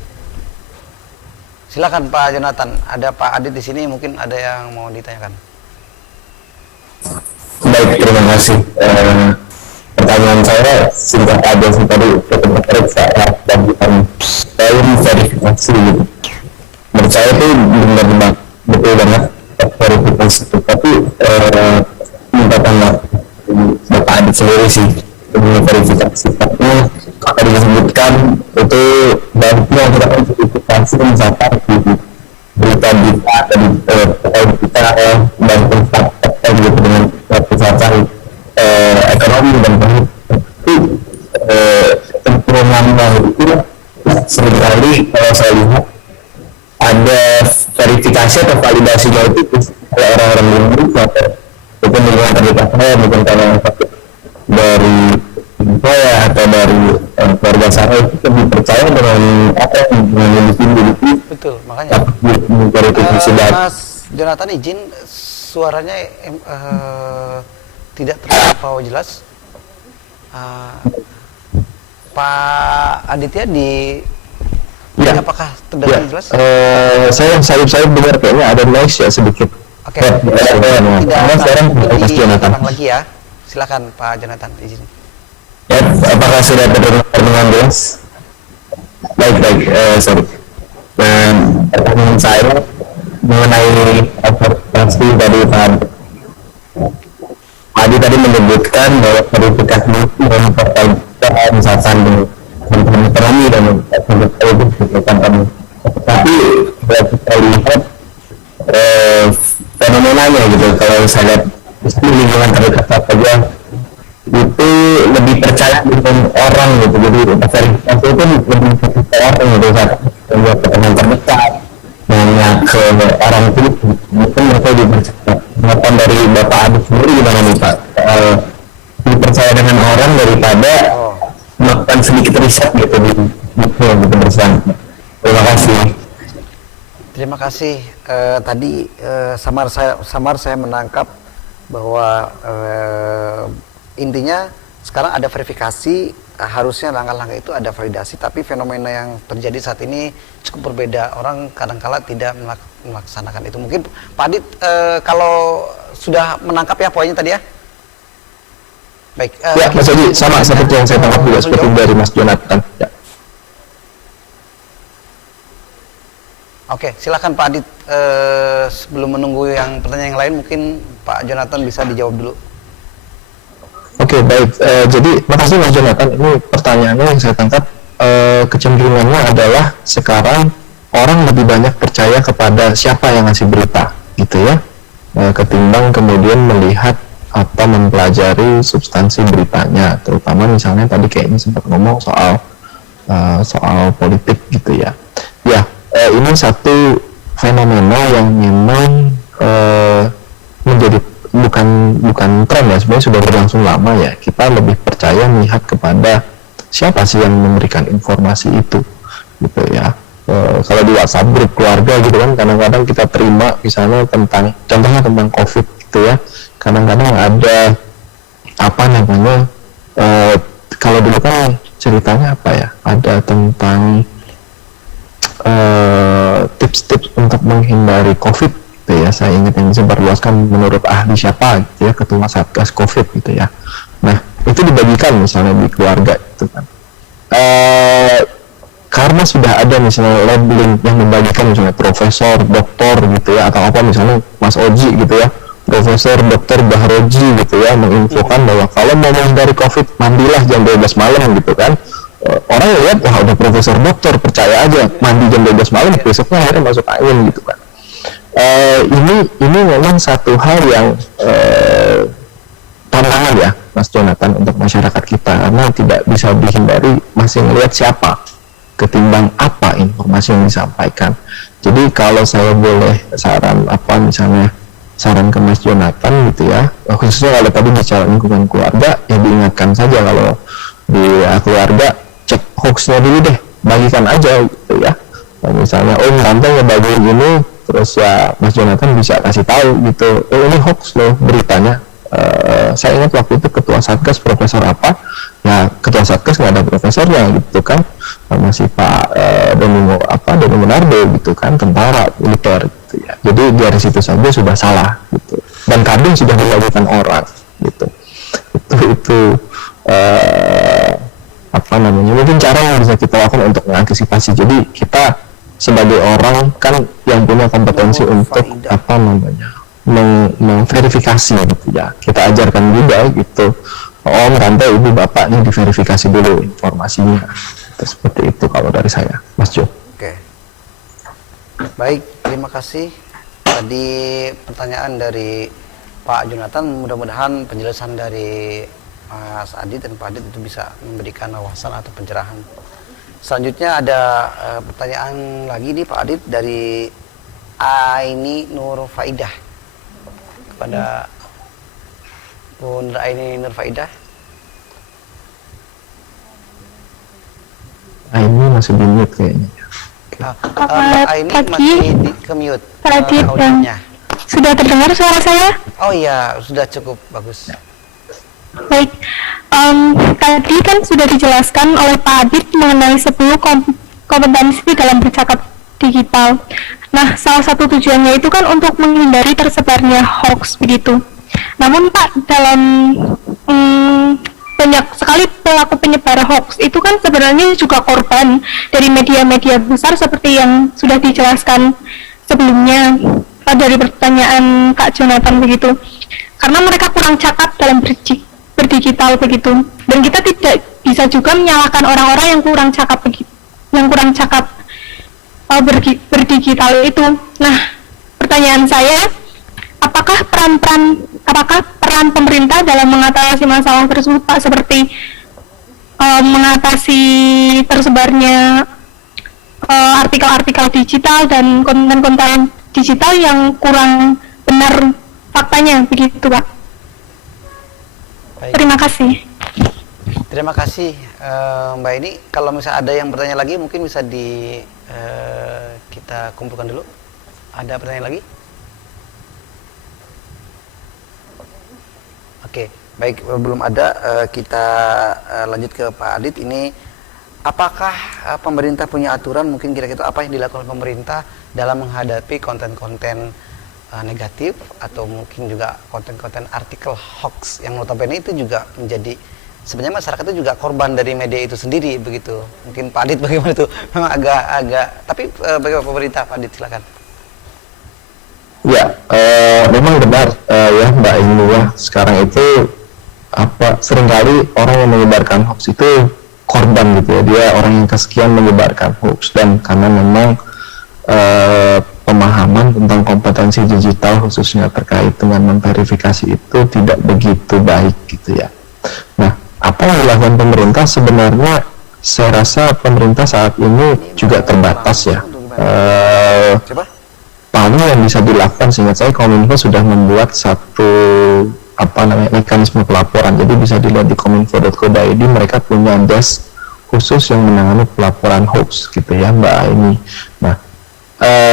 Silakan Pak Jonathan, ada Pak Adit di sini, mungkin ada yang mau ditanyakan. Baik, terima kasih. Pertanyaan saya singkat aja sih tadi terkait saat bagian saya verifikasi gitu. Menurut saya itu benar-benar betul banget verifikasi itu, tapi minta tanggapan Bapak Adit sendiri sih mengenai verifikasi. Tapi akan disebutkan itu banyak verifikasi misalkan di berita-berita dan kita dan tempat gitu dengan misalkan ekonomi dan itu tentunya itu seringkali kalau saya lihat ada verifikasi atau validasinya itu oleh orang-orang Indonesia ataupun lingkungan terdekat saya, bukan kalau dari saya atau dari keluarga saya itu lebih percaya dengan apa yang individu. Betul, makanya Mas Jonathan izin suaranya tidak terlampau jelas. Pak Aditya Ya. apakah terdengar jelas? Saya dengar kayaknya ada noise ya sedikit. Oke. Tidak sekarang Mas Jonathan. Lagi ya. Silakan Pak Jonathan izin. Ya, apakah sudah terdengar dengan jelas? Baik, sorry. Dan pertanyaan saya mengenai verifikasi dari Pak Adi tadi menyebutkan bahwa verifikasi itu memperkaya misalkan dengan ekonomi dan itu. Tapi kita lihat fenomenanya gitu, kalau saya lihat di lingkungan terdekat saja itu lebih percaya dengan orang gitu. Jadi verifikasi itu lebih percaya orang gitu, saya dengan terdekat nanya ke orang itu mungkin mereka lebih percaya. Tanggapan dari Bapak Adi sendiri gimana nih Pak? Lebih percaya dengan orang daripada melakukan sedikit riset gitu gitu bersama. Terima kasih. Terima kasih. Tadi samar saya menangkap bahwa intinya sekarang ada verifikasi, harusnya langkah-langkah itu ada validasi, tapi fenomena yang terjadi saat ini cukup berbeda. Orang kadang-kala tidak melaksanakan itu. Mungkin Pak Adit kalau sudah menangkap ya poinnya tadi ya. Baik. Ya, Mas Adi, sama seperti yang saya tangkap juga seperti dari Mas Jonathan. Ya. Oke, silakan Pak Adit. Sebelum menunggu yang pertanyaan yang lain, mungkin Pak Jonathan bisa dijawab dulu. Oke, baik. Jadi, makasih Mas Jonathan. Ini pertanyaannya yang saya tangkap, kecenderungannya adalah sekarang orang lebih banyak percaya kepada siapa yang ngasih berita, gitu ya, ketimbang kemudian melihat atau mempelajari substansi beritanya, terutama misalnya tadi kayaknya sempat ngomong soal politik gitu ya. Ya, ini satu fenomena yang memang menjadi bukan tren ya, sebenarnya sudah berlangsung lama ya. Kita lebih percaya melihat kepada siapa sih yang memberikan informasi itu, gitu ya. Kalau di WhatsApp grup keluarga gitu kan, kadang-kadang kita terima misalnya contohnya tentang COVID gitu ya. Kadang-kadang ada apa namanya, kalau dulu kan ceritanya apa ya, ada tentang tips-tips untuk menghindari COVID gitu ya. Saya ingat yang disebarluaskan menurut ahli siapa gitu ya, ketua Satgas COVID gitu ya. Nah itu dibagikan misalnya di keluarga gitu kan. Karena sudah ada misalnya labeling yang membagikan misalnya profesor, doktor gitu ya, atau apa misalnya Mas Oji gitu ya, Profesor Dr. Bahroji gitu ya, menginfokan bahwa kalau mau menghindari COVID mandilah jam 12 malam gitu kan. Orang lihat wah udah profesor dokter, percaya aja mandi jam 12 malam, besoknya akhirnya masuk angin gitu kan. Ini memang satu hal yang tantangan ya Mas Jonathan untuk masyarakat kita, karena tidak bisa dihindari, masih melihat siapa ketimbang apa informasi yang disampaikan. Jadi kalau saya boleh saran apa misalnya, saran ke Mas Jonathan gitu ya, khususnya kalau tadi bicara lingkungan keluarga, ya diingatkan saja kalau di keluarga cek hoaxnya dulu deh, bagikan aja gitu ya. Misalnya nanti ngebagiin ini, terus ya Mas Jonathan bisa kasih tahu gitu, ini hoax loh beritanya. Saya ingat waktu itu ketua Satgas profesor apa, ya ketua Satgas nggak ada profesornya gitu kan, masih Pak Domingo Monardo gitu kan, tentara militer gitu ya. Jadi dari situ saja sudah salah gitu, dan kadang sudah dilakukan orang gitu. Itu apa namanya, mungkin cara yang bisa kita lakukan untuk mengantisipasi. Jadi kita sebagai orang kan yang punya kompetensi untuk apa namanya, memverifikasi gitu ya, kita ajarkan juga gitu, om, tante, ibu, bapak ini diverifikasi dulu informasinya. Seperti itu kalau dari saya, Mas Jo. Oke, baik, terima kasih. Tadi pertanyaan dari Pak Jonathan, mudah-mudahan penjelasan dari Mas Adit dan Pak Adit itu bisa memberikan wawasan atau pencerahan. Selanjutnya ada pertanyaan lagi nih Pak Adit dari Aini Nur Faidah kepada Bun Aini Nur Faidah. Ini masih di mute kayaknya. Mbak Aini masih di ke-mute audionya. Sudah terdengar suara saya? Oh iya, sudah cukup bagus. Baik, tadi kan sudah dijelaskan oleh Pak Adit mengenai 10 kompetensi dalam bercakap digital. Nah, salah satu tujuannya itu kan untuk menghindari tersebarnya hoax begitu. Namun Pak, dalam banyak sekali pelaku penyebar hoax itu kan sebenarnya juga korban dari media-media besar seperti yang sudah dijelaskan sebelumnya dari pertanyaan Kak Jonathan begitu. Karena mereka kurang cakap dalam berdigital begitu, dan kita tidak bisa juga menyalahkan orang-orang yang kurang cakap berdigital itu. Nah, pertanyaan saya, apakah peran pemerintah dalam mengatasi masalah tersebut Pak, seperti mengatasi tersebarnya artikel-artikel digital dan konten-konten digital yang kurang benar faktanya begitu Pak? Baik. Terima kasih. Terima kasih Mbak ini. Kalau misalnya ada yang bertanya lagi mungkin bisa kita kumpulkan dulu. Ada pertanyaan lagi? Oke, baik, belum ada, kita lanjut ke Pak Adit. Ini apakah pemerintah punya aturan, mungkin kira-kira apa yang dilakukan pemerintah dalam menghadapi konten-konten negatif atau mungkin juga konten-konten artikel hoax yang notabene itu juga menjadi sebenarnya masyarakat itu juga korban dari media itu sendiri begitu. Mungkin Pak Adit bagaimana itu? Memang agak tapi bagaimana pemerintah, Pak Adit silakan. Ya, memang benar ya Mbak Inu ya, sekarang itu seringkali orang yang menyebarkan hoax itu korban gitu ya, dia orang yang kesekian menyebarkan hoax, dan karena memang pemahaman tentang kompetensi digital khususnya terkait dengan memverifikasi itu tidak begitu baik gitu ya. Nah, apa yang dilakukan pemerintah sebenarnya, saya rasa pemerintah saat ini juga terbatas ya. Paling yang bisa dilakukan, seingat saya Kominfo sudah membuat satu mekanisme pelaporan. Jadi bisa dilihat di kominfo.co.id, mereka punya desk khusus yang menangani pelaporan hoax gitu ya Mbak ini. Nah,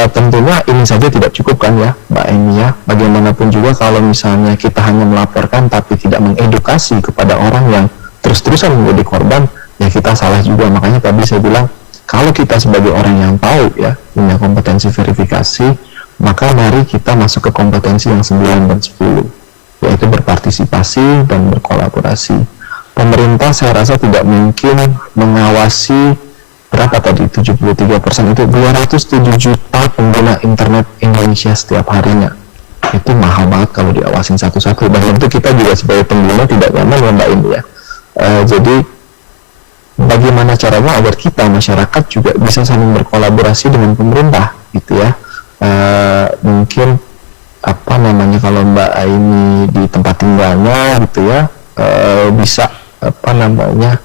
tentunya ini saja tidak cukup kan ya Mbak Eni ya. Bagaimanapun juga kalau misalnya kita hanya melaporkan tapi tidak mengedukasi kepada orang yang terus-terusan menjadi korban, ya kita salah juga. Makanya tadi saya bilang, kalau kita sebagai orang yang tahu ya, punya kompetensi verifikasi, maka mari kita masuk ke kompetensi yang 9 dan 10, yaitu berpartisipasi dan berkolaborasi. Pemerintah saya rasa tidak mungkin mengawasi berapa tadi, 73% itu 207 juta pengguna internet Indonesia setiap harinya. Itu mahal banget kalau diawasin satu-satu, dan tentu kita juga sebagai pengguna tidak nyaman ya Mbak ini ya. Jadi bagaimana caranya agar kita masyarakat juga bisa saling berkolaborasi dengan pemerintah gitu ya. Mungkin apa namanya, kalau Mbak ini di tempat tinggalnya gitu ya, bisa apa namanya,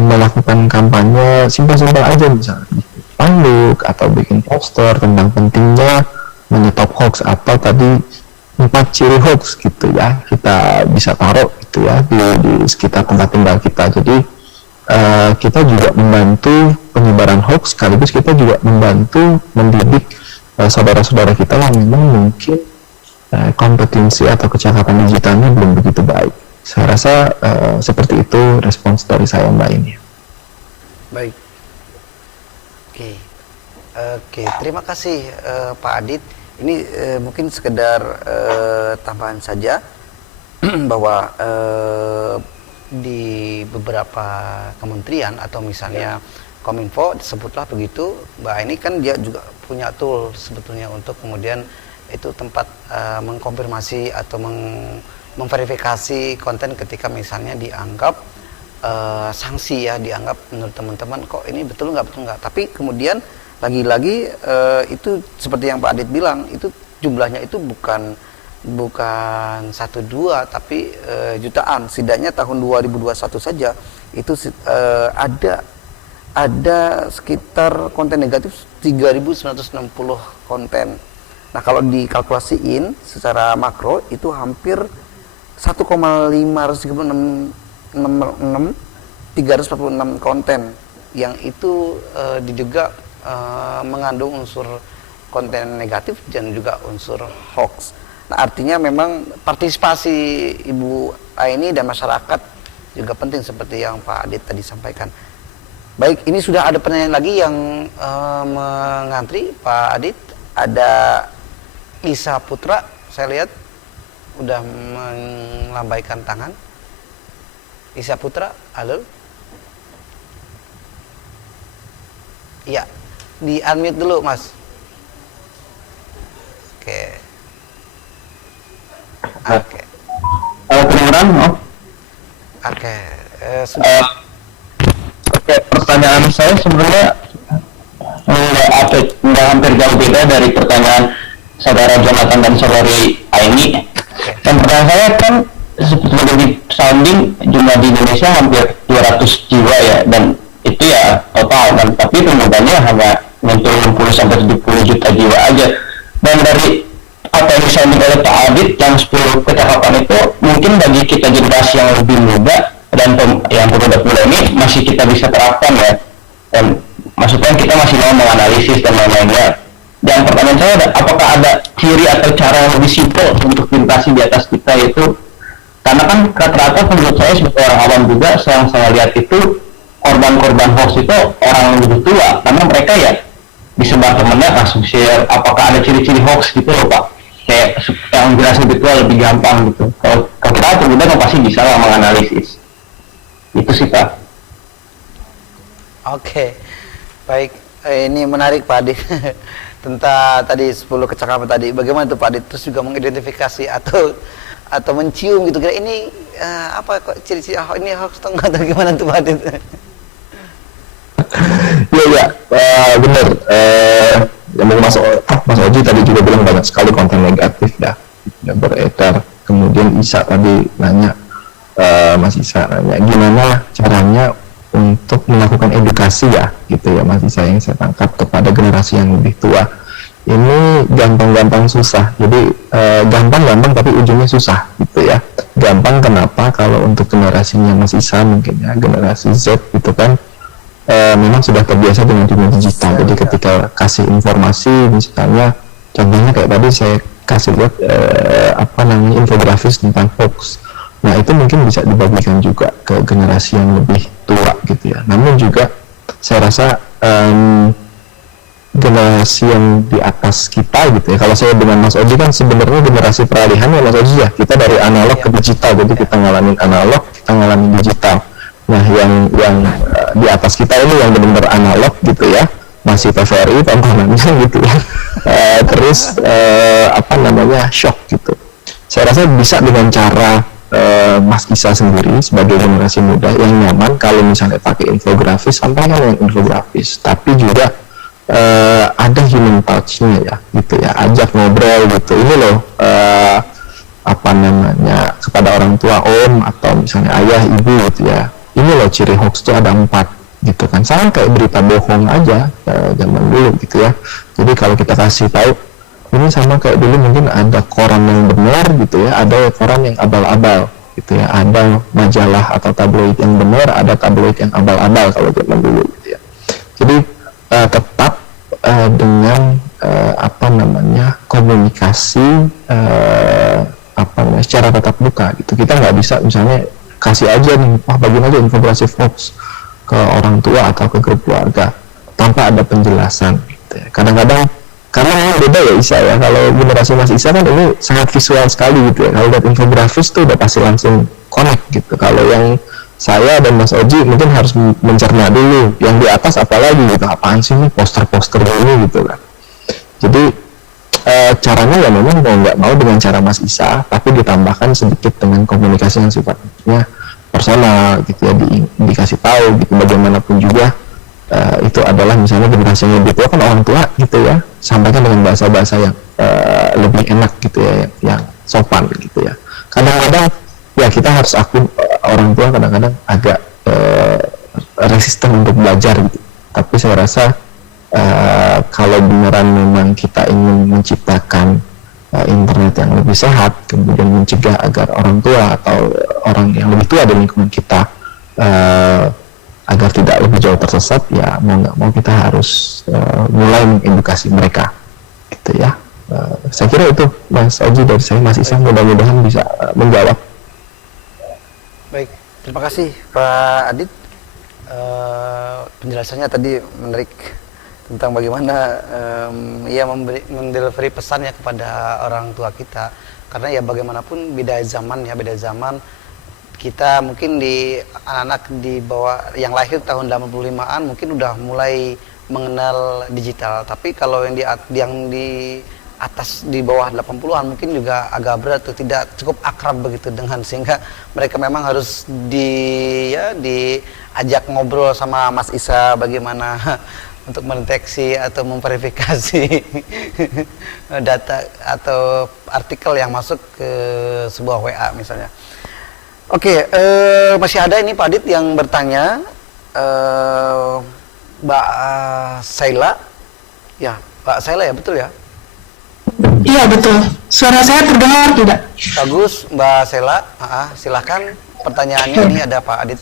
melakukan kampanye simpel-simpel aja, misalnya bikin spanduk atau bikin poster tentang pentingnya menyetop hoax, atau tadi 4 ciri hoax gitu ya, kita bisa taruh gitu ya di sekitar tempat tinggal kita. Jadi kita juga membantu penyebaran hoax, sekaligus kita juga membantu mendidik saudara-saudara kita yang memang mungkin kompetensi atau kecakapan digitalnya belum begitu baik. Saya rasa seperti itu respons dari saya Mbak ini. Baik. Oke, terima kasih Pak Adit. Ini mungkin sekedar tambahan saja bahwa di beberapa kementerian atau misalnya Kominfo disebutlah begitu, Mbak ini kan dia juga punya tool sebetulnya untuk kemudian itu tempat mengkonfirmasi atau memverifikasi konten ketika misalnya dianggap sanksi ya, dianggap menurut teman-teman kok ini betul nggak, tapi kemudian lagi-lagi itu seperti yang Pak Adit bilang, itu jumlahnya itu bukan 1-2 tapi jutaan. Setidaknya tahun 2021 saja itu ada sekitar konten negatif 3.960 konten. Nah kalau dikalkulasiin secara makro itu hampir 1,536 konten yang itu diduga mengandung unsur konten negatif dan juga unsur hoax. Nah artinya memang partisipasi Ibu Aini dan masyarakat juga penting seperti yang Pak Adit tadi sampaikan. Baik, ini sudah ada pertanyaan lagi yang mengantri Pak Adit. Ada Isa Putra, saya lihat udah melambaikan tangan. Isa Putra, halo. Iya, di unmute dulu Mas. Oke. Kedengeran? Oke. Sudah. Oke, pertanyaan saya sebenarnya nggak hampir jauh beda dari pertanyaan saudara Jonathan dan saudari Aini. Dan pertanyaan saya kan seperti di sounding jumlah di Indonesia hampir 200 jiwa ya, dan itu ya total kan, tapi penggunanya hanya menyentuh 60-70 juta jiwa aja. Dan dari apa yang disampaikan oleh Pak Adit yang 10 kecakapan itu mungkin bagi kita generasi yang lebih muda dan yang pemuda-pemuda ini masih kita bisa terapkan ya, dan maksudnya kita masih mau menganalisis dan lain-lainnya. Dan pertanyaan saya apakah ada ciri atau cara yang lebih simpel untuk generasi di atas kita itu, karena kan rata-rata menurut saya sebagai orang awam juga yang saya lihat itu korban-korban hoax itu orang yang lebih tua, karena mereka ya disebar temennya langsung share. Apakah ada ciri-ciri hoax gitu loh Pak, kayak yang jelas lebih tua lebih gampang gitu. Kalau kita pemuda kan pasti bisa lah menganalisis itu sih Pak. Oke, baik. Ini menarik Pak Adit. Tentang tadi 10 kecakapan tadi, bagaimana tuh Pak Adit? Terus juga mengidentifikasi atau mencium gitu, kira ini apa kok ciri-ciri ini hoax atau enggak, atau gimana tuh Pak Adit? Iya, benar. Yang Mas Oji tadi juga bilang banyak sekali konten negatif ya beredar. Kemudian Isa tadi nanya, Mas Isa nanya gimana caranya untuk melakukan edukasi ya gitu ya Mas Isa, yang saya tangkap kepada generasi yang lebih tua. Ini gampang-gampang susah, jadi gampang-gampang tapi ujungnya susah gitu ya. Gampang kenapa? Kalau untuk generasinya Mas Isa mungkin ya, generasi Z gitu kan, memang sudah terbiasa dengan dunia digital. Jadi ketika kasih informasi, misalnya contohnya kayak tadi saya kasih lihat infografis tentang hoax. Nah itu mungkin bisa dibagikan juga ke generasi yang lebih tua gitu ya. Namun juga saya rasa generasi yang di atas kita gitu ya. Kalau saya dengan Mas Oji kan sebenarnya generasi peralihan ya Mas Oji ya. Kita dari analog ke digital, jadi kita ngalamin analog, kita ngalamin digital. Nah yang di atas kita ini yang benar-benar analog gitu ya, masih TVRI tontonannya gitu ya. Terus shock gitu. Saya rasa bisa dengan cara Mas Isa sendiri sebagai generasi muda yang nyaman kalau misalnya pakai infografis, sampaikan yang infografis, tapi juga ada human touch-nya ya gitu ya, ajak ngobrol gitu. Ini loh kepada orang tua, om atau misalnya ayah, ibu gitu ya, ini loh ciri hoax itu ada 4 gitu kan, sama kayak berita bohong aja zaman dulu gitu ya. Jadi kalau kita kasih tahu ini sama kayak dulu, mungkin ada koran yang benar gitu ya, ada koran yang abal-abal gitu ya, ada majalah atau tabloid yang benar, ada tabloid yang abal-abal kalau zaman dulu gitu ya. Jadi tetap dengan komunikasi secara tatap muka gitu. Kita nggak bisa misalnya kasih aja nih, bagiin aja informasi hoax ke orang tua atau ke grup keluarga tanpa ada penjelasan gitu ya. Kadang-kadang karena yang beda ya Isa ya, kalau generasi Mas Isa kan ini sangat visual sekali gitu ya, kalau lihat infografis tuh udah pasti langsung connect gitu. Kalau yang saya dan Mas Oji mungkin harus mencerna dulu yang di atas, apalagi gitu, apaan sih ini poster-poster ini gitu kan. Jadi caranya ya memang mau nggak mau dengan cara Mas Isa, tapi ditambahkan sedikit dengan komunikasi yang sifatnya personal gitu ya, dikasih tahu gitu. Bagaimanapun juga itu adalah misalnya generasi yang lebih tua kan orang tua gitu ya, sampaikan dengan bahasa-bahasa yang lebih enak gitu ya, yang sopan gitu ya. Kadang-kadang ya kita harus akui orang tua kadang-kadang agak resisten untuk belajar gitu. Tapi saya rasa kalau beneran memang kita ingin menciptakan internet yang lebih sehat, kemudian mencegah agar orang tua atau orang yang lebih tua di lingkungan kita agar tidak lebih jauh tersesat, ya mau nggak mau kita harus mulai mengedukasi mereka gitu ya. Saya kira itu Mas Oji dari saya, Mas Isa mudah-mudahan bisa menjawab. Baik, terima kasih Pak Adit. Penjelasannya tadi menarik tentang bagaimana mendelivery pesannya kepada orang tua kita, karena ya bagaimanapun beda zaman, kita mungkin di anak-anak di bawah yang lahir tahun 85-an mungkin udah mulai mengenal digital, tapi kalau yang di atas di bawah 80-an mungkin juga agak berat atau tidak cukup akrab begitu dengan, sehingga mereka memang harus diajak ngobrol sama Mas Isa bagaimana untuk mendeteksi atau memverifikasi data atau artikel yang masuk ke sebuah WA misalnya. Oke, masih ada ini Pak Adit yang bertanya, Mbak Saila, ya Mbak Saila ya, betul ya? Iya betul. Suara saya terdengar tidak? Bagus Mbak Saila, silahkan pertanyaannya. Ini ada Pak Adit.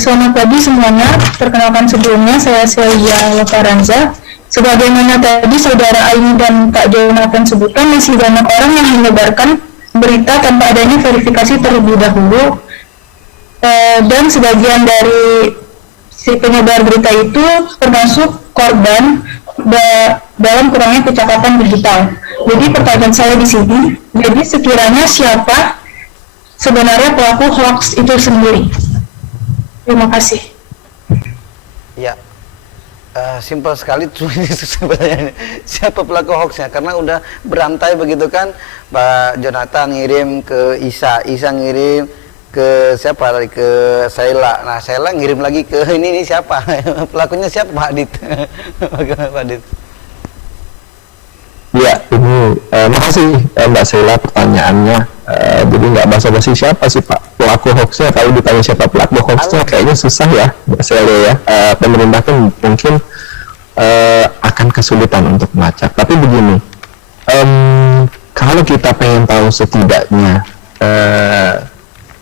Selamat pagi semuanya. Perkenalkan sebelumnya, saya Celia Lokaranza. Sebagaimana tadi Saudara Aini dan Kak Jonathan sebutkan, masih banyak orang yang menyebarkan berita tanpa adanya verifikasi terlebih dahulu. Dan sebagian dari si penyebar berita itu termasuk korban dalam kurangnya kecakapan digital. Jadi pertanyaan saya di sini, jadi sekiranya siapa sebenarnya pelaku hoax itu sendiri? Terima kasih. Ya, simpel sekali sebenarnya. Siapa pelaku hoaxnya? Karena udah berantai begitu kan. Mbak Jonathan ngirim ke Isa ngirim ke siapa lagi, ke Saila. Nah, Saila ngirim lagi ke ini siapa? Pelakunya siapa, Pak Adit? Bagaimana Pak Adit? Ya, ini makasih Mbak Saila pertanyaannya. Jadi nggak basa-basi siapa sih Pak pelaku hoaxnya. Kalau ditanya siapa pelaku hoaxnya kayaknya susah ya Mbak Saila ya. Pemerintah pun mungkin akan kesulitan untuk melacak. Tapi begini, kalau kita pengen tahu setidaknya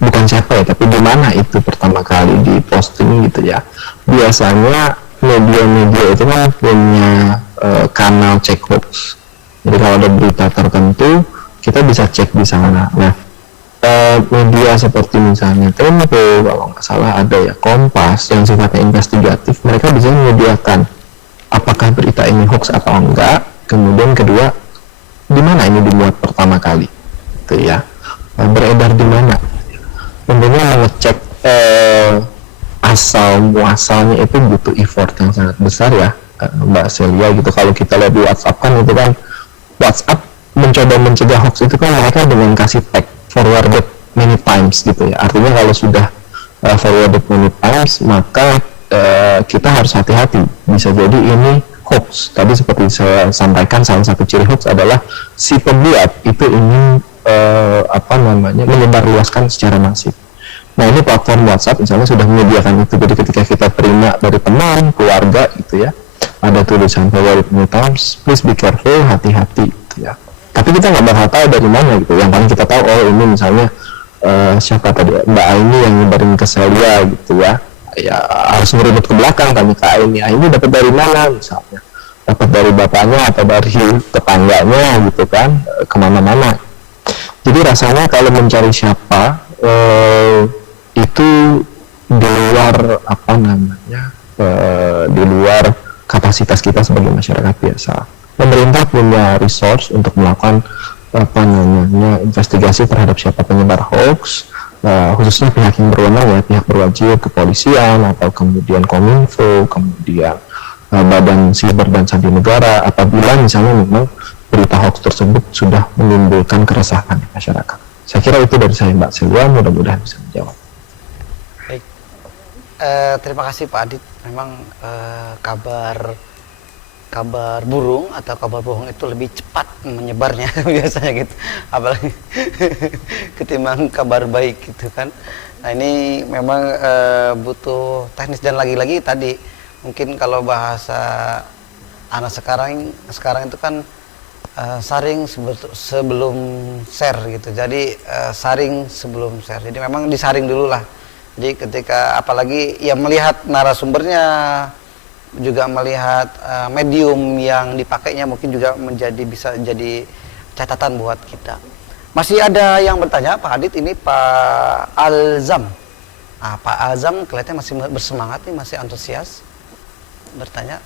bukan siapa ya, tapi di mana itu pertama kali diposting gitu ya. Biasanya media-media itu kan punya kanal cek hoax. Jadi kalau ada berita tertentu, kita bisa cek di sana. Nah, media seperti misalnya Tempo, kalau nggak salah ada ya, Kompas yang sifatnya investigatif, mereka bisa menyediakan apakah berita ini hoax atau enggak. Kemudian kedua, di mana ini dimuat pertama kali, itu ya, beredar di mana. Tentunya mengecek asal muasalnya itu butuh effort yang sangat besar ya, Mbak Celia gitu. Kalau kita lihat di WhatsApp kan itu kan, WhatsApp mencoba mencegah hoax itu kan mereka dengan kasih tag forwarded many times gitu ya. Artinya kalau sudah forwarded many times, maka kita harus hati-hati, bisa jadi ini hoax. Tadi seperti saya sampaikan, salah satu ciri hoax adalah si pembuat itu ingin menyebarluaskan secara masif. Nah, ini platform WhatsApp misalnya sudah menyediakan itu. Jadi ketika kita terima dari teman, keluarga gitu ya, ada tulisan forwarded many times, please be careful, hati-hati gitu ya. Tapi kita nggak bakal tahu dari mana gitu. Yang paling kita tahu, oh ini misalnya siapa tadi, Mbak Aini yang nyebarin ke Celia gitu ya. Ya harus ngeribut ke belakang, tanya ke Aini, Aini dapat dari mana misalnya, dapat dari bapaknya atau dari tetangganya gitu kan, kemana-mana. Jadi rasanya kalau mencari siapa itu di luar di luar kapasitas kita sebagai masyarakat biasa. Pemerintah punya resource untuk melakukan investigasi terhadap siapa penyebar hoax, khususnya pihak yang berwenang ya, pihak berwajib, kepolisian atau kemudian Kominfo, kemudian Badan Siber dan Sandi Negara, apabila misalnya memang berita hoax tersebut sudah menimbulkan keresahan di masyarakat. Saya kira itu dari saya, Mbak Celia, mudah-mudahan bisa menjawab. Baik, terima kasih Pak Adit. Memang kabar burung atau kabar bohong itu lebih cepat menyebarnya biasanya gitu, apalagi ketimbang kabar baik gitu kan. Nah ini memang butuh teknis, dan lagi-lagi tadi mungkin kalau bahasa anak sekarang itu kan saring sebelum share gitu. Jadi saring sebelum share, jadi memang disaring dulu lah. Jadi ketika apalagi yang melihat narasumbernya, juga melihat medium yang dipakainya, mungkin juga bisa jadi catatan buat kita. Masih ada yang bertanya, Pak Adit, ini Pak Alzam. Pak Alzam kelihatannya masih bersemangat nih, masih antusias bertanya.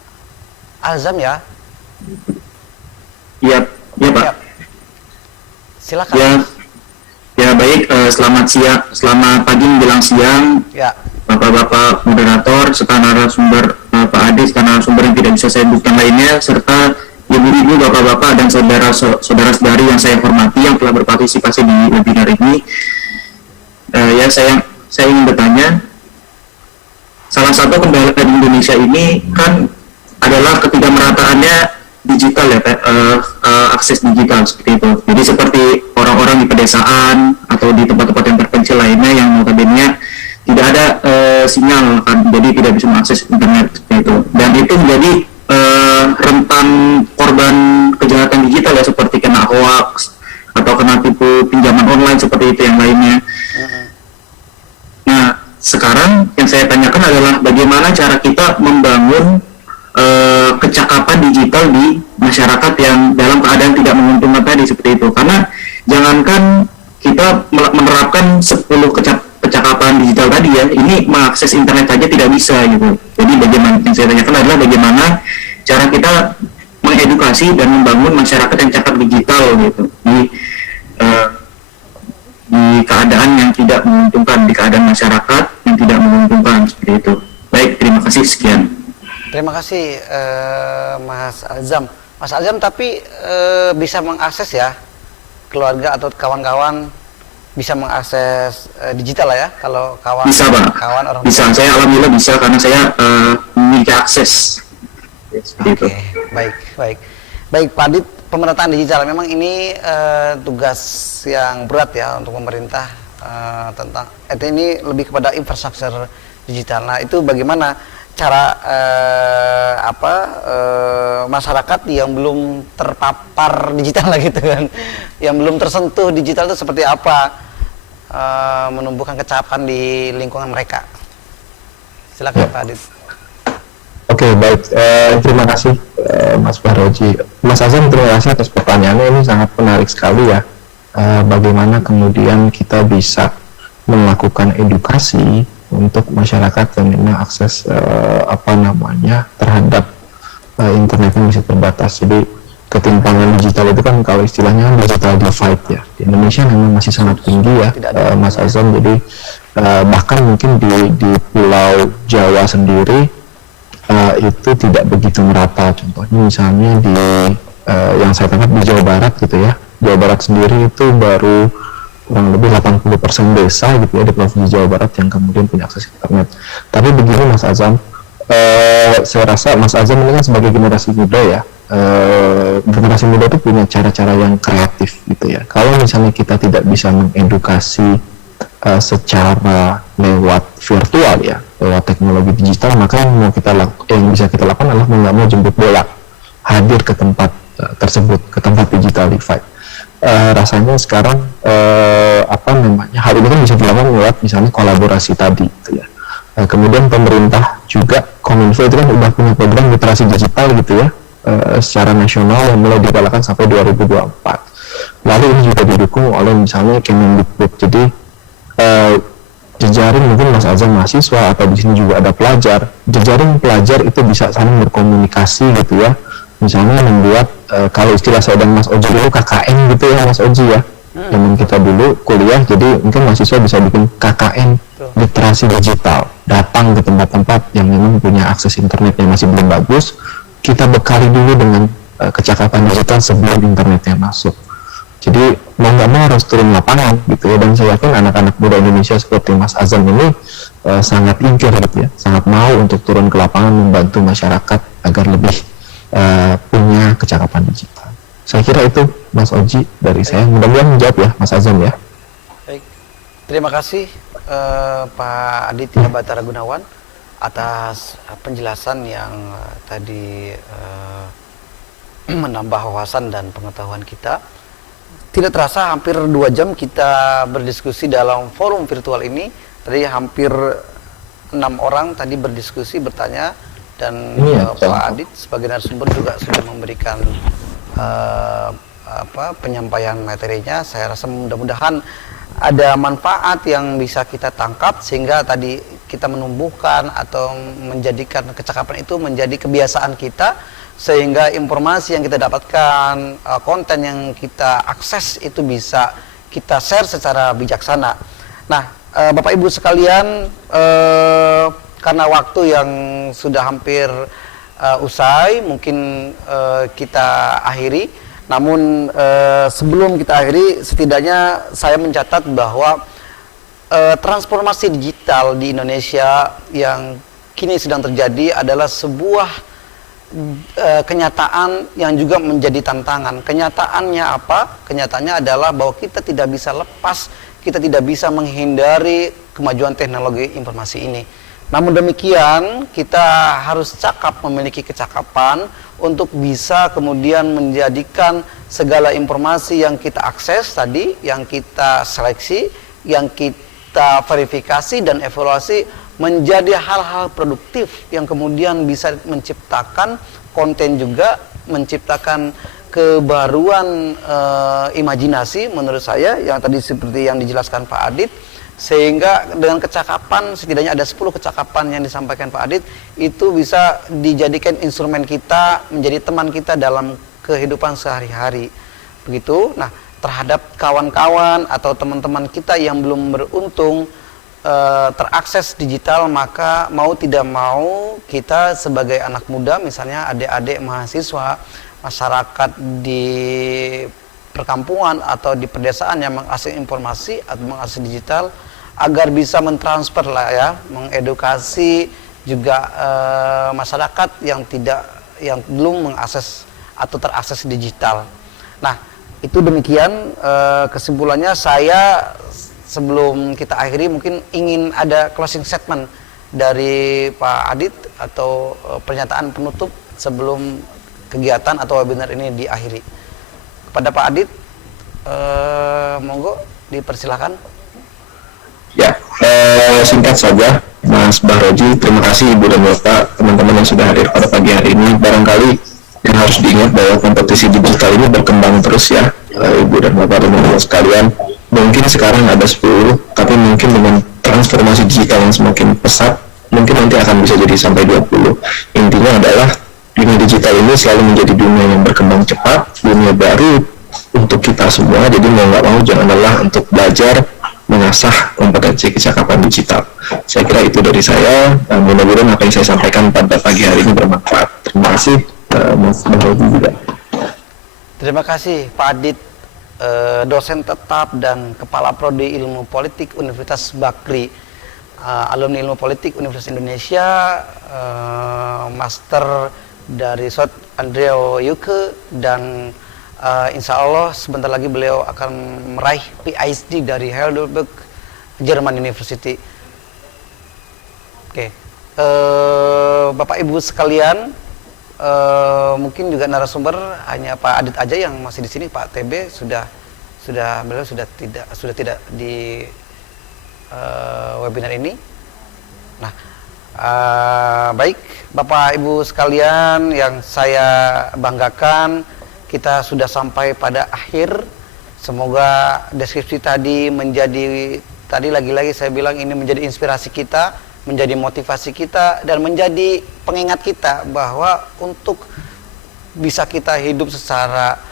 Alzam ya? Iya Pak. Ya. Silakan. Ya baik, selamat pagi menjelang siang. Ya. Bapak-bapak moderator, serta narasumber Pak Adit, serta narasumber yang tidak bisa saya sebutkan lainnya, serta ibu-ibu, bapak-bapak, dan saudara-saudari yang saya hormati yang telah berpartisipasi di webinar ini. Saya ingin bertanya, salah satu kendala di Indonesia ini kan adalah ketidakmerataannya digital ya, akses digital seperti itu. Jadi seperti orang-orang di pedesaan atau di tempat-tempat yang terpencil lainnya yang notabene tidak ada sinyal kan, jadi tidak bisa mengakses internet seperti itu. Dan itu menjadi rentan korban kejahatan digital ya, seperti kena hoax atau kena tipu pinjaman online seperti itu yang lainnya. Nah, sekarang yang saya tanyakan adalah bagaimana cara kita membangun kecakapan digital di masyarakat yang dalam keadaan tidak menguntungkan tadi seperti itu. Karena jangankan kita menerapkan 10 kecakapan digital tadi ya, ini mengakses internet saja tidak bisa gitu. Jadi bagaimana, yang saya tanyakan adalah bagaimana cara kita mengedukasi dan membangun masyarakat yang cakap digital gitu di keadaan yang tidak menguntungkan, di keadaan masyarakat yang tidak menguntungkan seperti itu. Baik, terima kasih, sekian. Terima kasih Mas Alzam. Mas Alzam, tapi bisa mengakses ya, keluarga atau kawan-kawan bisa mengakses digital lah ya, kalau kawan bisa Pak, kawan orang bisa tua. Saya alhamdulillah bisa, karena saya memiliki akses. Oke, baik Pak Adit, pemerataan digital memang ini tugas yang berat ya untuk pemerintah, tentang ini lebih kepada infrastruktur digital. Nah itu bagaimana cara masyarakat yang belum terpapar digital lah gitu kan, yang belum tersentuh digital itu seperti apa? menumbuhkan kecakapan di lingkungan mereka. Silakan Pak Adit. Oke, baik. Terima kasih Mas Fahroji. Mas Azam, terima kasih atas pertanyaannya. Ini sangat menarik sekali ya. Bagaimana kemudian kita bisa melakukan edukasi untuk masyarakat yang memang akses terhadap internet yang masih terbatas. Jadi ketimpangan digital itu kan kalau istilahnya digital divide ya. Di Indonesia memang masih sangat tinggi ya, Mas Azam. Jadi bahkan mungkin di Pulau Jawa sendiri itu tidak begitu merata. Contohnya misalnya di yang saya tangkap di Jawa Barat gitu ya. Jawa Barat sendiri itu baru kurang lebih 80% desa gitu ya di Provinsi Jawa Barat yang kemudian punya akses internet. Tapi begini Mas Azam, saya rasa Mas Azam ini kan sebagai generasi muda ya, generasi muda itu punya cara-cara yang kreatif gitu ya. Kalau misalnya kita tidak bisa mengedukasi secara lewat virtual ya, lewat teknologi digital, maka yang bisa kita lakukan adalah mau nggak mau jemput bola, hadir ke tempat tersebut, ke tempat digital divide. Rasanya sekarang hal ini kan bisa dilakukan lewat misalnya kolaborasi tadi gitu ya. Kemudian pemerintah juga, Kominfo itu kan udah punya program literasi digital gitu ya, secara nasional yang mulai digalakan sampai 2024. Lalu ini juga didukung oleh misalnya Kemendikbud. Jadi jejaring mungkin Mas Azam mahasiswa atau di sini juga ada pelajar, jejaring pelajar itu bisa saling berkomunikasi gitu ya. Misalnya membuat kalau istilah saya dan Mas Oji dulu KKN gitu ya Mas Oji ya. Zaman kita dulu kuliah, jadi mungkin mahasiswa bisa bikin KKN literasi digital, datang ke tempat-tempat yang memang punya akses internet yang masih belum bagus, kita bekali dulu dengan kecakapan digital sebelum internetnya masuk. Jadi mau nggak mau harus turun lapangan gitu ya, dan saya yakin anak-anak muda Indonesia seperti Mas Azam ini sangat ingkir gitu ya, sangat mau untuk turun ke lapangan membantu masyarakat agar lebih punya kecakapan digital. Saya kira itu Mas Oji dari saya, mudah-mudahan menjawab ya Mas Azam ya. Baik, terima kasih Pak Aditya Batara Gunawan atas penjelasan yang tadi menambah wawasan dan pengetahuan kita. Tidak terasa hampir 2 jam kita berdiskusi dalam forum virtual ini. Tadi hampir 6 orang tadi berdiskusi, bertanya, dan Pak Adit sebagai narasumber juga sudah memberikan penyampaian materinya. Saya rasa mudah-mudahan ada manfaat yang bisa kita tangkap sehingga tadi kita menumbuhkan atau menjadikan kecakapan itu menjadi kebiasaan kita, sehingga informasi yang kita dapatkan, konten yang kita akses itu bisa kita share secara bijaksana. Nah, Bapak Ibu sekalian, karena waktu yang sudah hampir usai, mungkin kita akhiri. Namun sebelum kita akhiri, setidaknya saya mencatat bahwa transformasi digital di Indonesia yang kini sedang terjadi adalah sebuah kenyataan yang juga menjadi tantangan. Kenyataannya apa? Kenyataannya adalah bahwa kita tidak bisa lepas, kita tidak bisa menghindari kemajuan teknologi informasi ini. Namun demikian, kita harus cakap, memiliki kecakapan untuk bisa kemudian menjadikan segala informasi yang kita akses tadi, yang kita seleksi, yang kita verifikasi dan evaluasi menjadi hal-hal produktif yang kemudian bisa menciptakan konten juga, menciptakan kebaruan imajinasi menurut saya, yang tadi seperti yang dijelaskan Pak Adit. Sehingga dengan kecakapan, setidaknya ada 10 kecakapan yang disampaikan Pak Adit, itu bisa dijadikan instrumen kita, menjadi teman kita dalam kehidupan sehari-hari. Begitu. Nah, terhadap kawan-kawan atau teman-teman kita yang belum beruntung terakses digital, maka mau tidak mau kita sebagai anak muda, misalnya adik-adik mahasiswa, masyarakat di perkampungan atau di pedesaan yang mengakses informasi atau mengakses digital, agar bisa mentransfer lah ya, mengedukasi juga masyarakat yang belum mengakses atau terakses digital. Nah, itu demikian kesimpulannya. Saya sebelum kita akhiri mungkin ingin ada closing statement dari Pak Adit atau pernyataan penutup sebelum kegiatan atau webinar ini diakhiri. Kepada Pak Adit, monggo dipersilakan. Ya, singkat saja, Mas Bahroji, terima kasih Ibu dan Bapak, teman-teman yang sudah hadir pada pagi hari ini. Barangkali yang harus diingat bahwa kompetisi digital ini berkembang terus ya, Ibu dan Bapak teman-teman sekalian. Mungkin sekarang ada 10, tapi mungkin dengan transformasi digital yang semakin pesat, mungkin nanti akan bisa jadi sampai 20. Intinya adalah dunia digital ini selalu menjadi dunia yang berkembang cepat, dunia baru untuk kita semua. Jadi mau nggak mau jangan lelah untuk belajar mengasah kompetensi kecakapan digital. Saya kira itu dari saya. Mudah-mudahan apa yang saya sampaikan pada pagi hari ini bermanfaat. Terima kasih, Mas Bahroji juga. Terima kasih Pak Adit, dosen tetap dan Kepala Prodi Ilmu Politik Universitas Bakri, alumni Ilmu Politik Universitas Indonesia, Master dari Sot Andreo Yuke, dan insya Allah sebentar lagi beliau akan meraih PhD dari Heidelberg German University. Oke, Bapak Ibu sekalian, mungkin juga narasumber hanya Pak Adit aja yang masih di sini. Pak TB beliau sudah tidak di webinar ini. Nah, baik Bapak Ibu sekalian yang saya banggakan, kita sudah sampai pada akhir. Semoga deskripsi tadi menjadi, tadi lagi-lagi saya bilang ini menjadi inspirasi kita, menjadi motivasi kita, dan menjadi pengingat kita bahwa untuk bisa kita hidup secara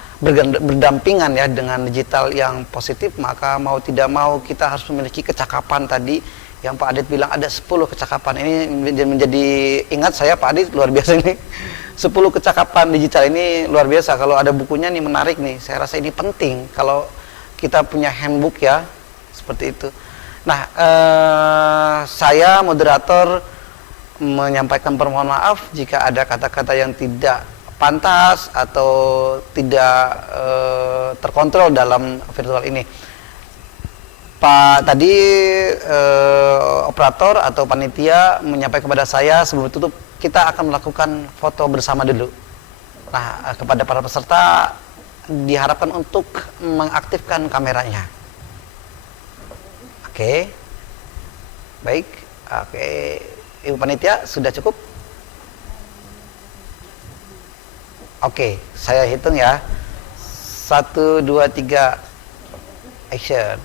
berdampingan ya dengan digital yang positif, maka mau tidak mau kita harus memiliki kecakapan tadi yang Pak Adit bilang ada 10 kecakapan. Ini menjadi ingat saya, Pak Adit luar biasa ini. 10 kecakapan digital ini luar biasa. Kalau ada bukunya nih menarik nih. Saya rasa ini penting kalau kita punya handbook ya, seperti itu. Nah, saya moderator menyampaikan permohonan maaf jika ada kata-kata yang tidak pantas atau tidak terkontrol dalam virtual ini. Pak tadi operator atau panitia menyampaikan kepada saya sebelum tutup kita akan melakukan foto bersama dulu. Nah, kepada para peserta diharapkan untuk mengaktifkan kameranya. Oke. Baik. Oke. Ibu panitia sudah cukup? Oke, saya hitung ya. 1 2 3 action.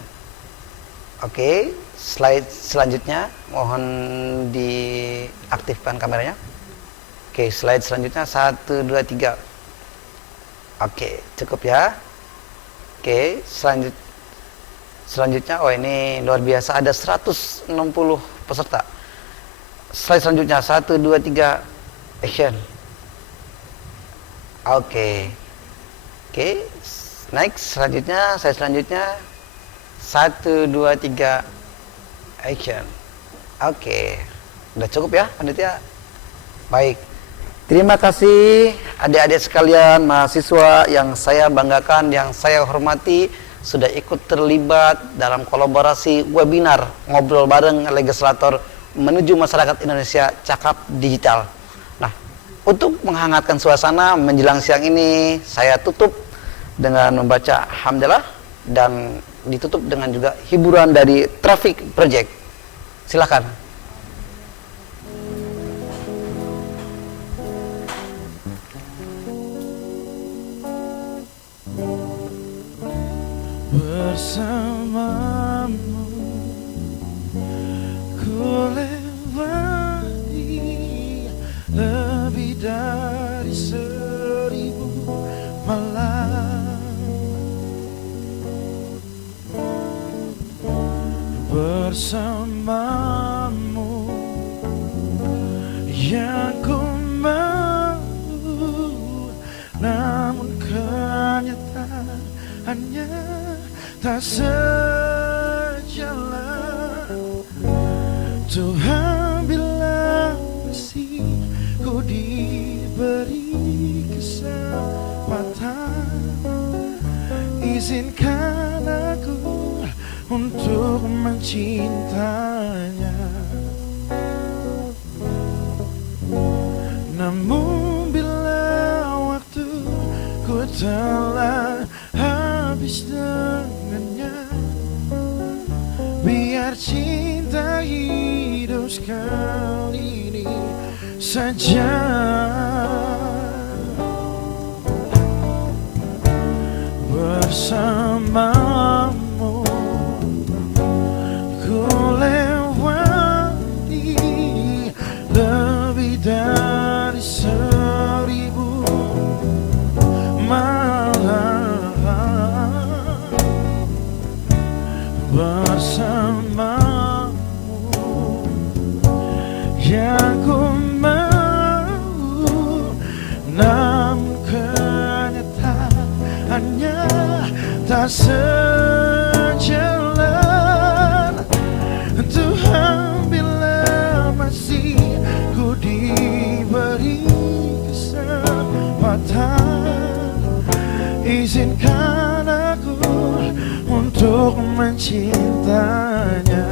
Oke, slide selanjutnya mohon diaktifkan kameranya. Oke, slide selanjutnya 1 2 3. Oke, cukup ya. Oke, selanjutnya, oh ini luar biasa, ada 160 peserta. Slide selanjutnya 1 2 3 action. Oke. Oke, next selanjutnya, slide selanjutnya 1 2 3 action. Oke. Udah cukup ya panitia? Baik. Terima kasih adik-adik sekalian, mahasiswa yang saya banggakan, yang saya hormati, sudah ikut terlibat dalam kolaborasi webinar ngobrol bareng legislator menuju masyarakat Indonesia cakap digital. Nah, untuk menghangatkan suasana menjelang siang ini, saya tutup dengan membaca hamdalah dan ditutup dengan juga hiburan dari Traffic Project. Silakan. Bersamamu ku lewati lebih dari 1000 malam. Bersamamu yang ku mau, namun kenyataannya tak sejalan. Tuhan bila masih ku diberi kesempatan, izinkan aku untuk mencintanya. Namun bila waktu ku telah habis dengannya, biar cinta saja. Bersamamu ku lewati lebih dari 1000 malam bersamamu. Yang ku mau, namun kenyataannya tak sejalan. Tuhan, bila masih ku diberi kesempatan, izinkan aku untuk mencintanya.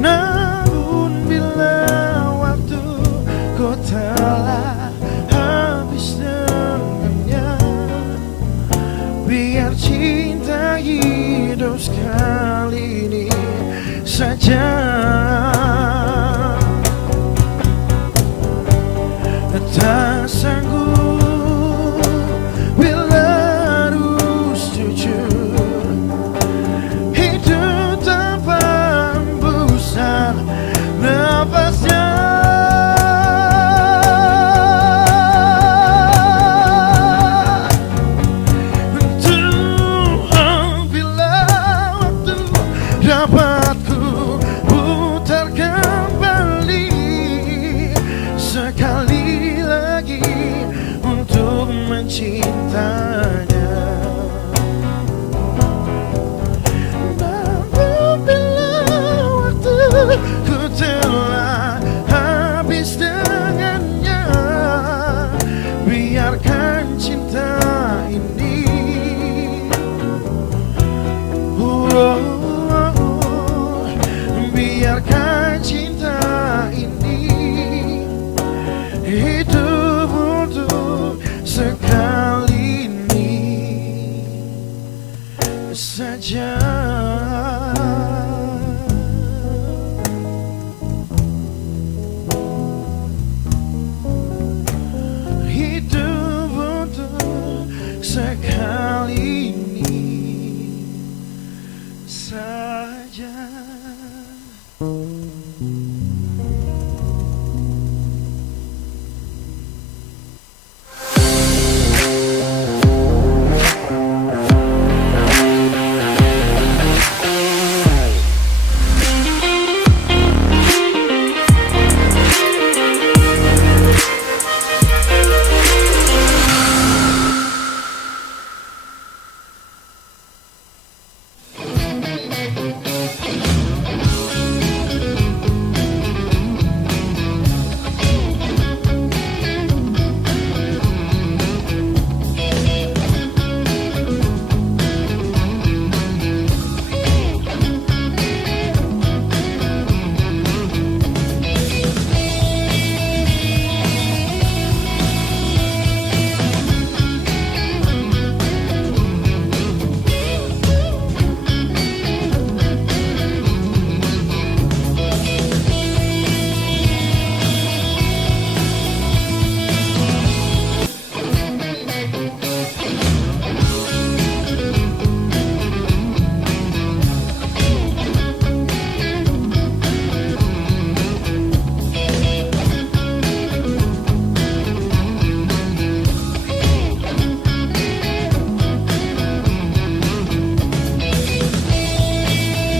Namun bila waktu ku telah habis dengannya, biar cinta hidup sekali ini saja. Tak sanggup bila harus jujur, hidup tanpa hembusan nafasnya. Tuhan, bila waktu dapat ku putar kembali sekali lagi untuk mencintanya. Namun bila waktu ku telah habis dengannya, biarkan cinta ini biarkan cinta ini hidup untuk sekali ini saja.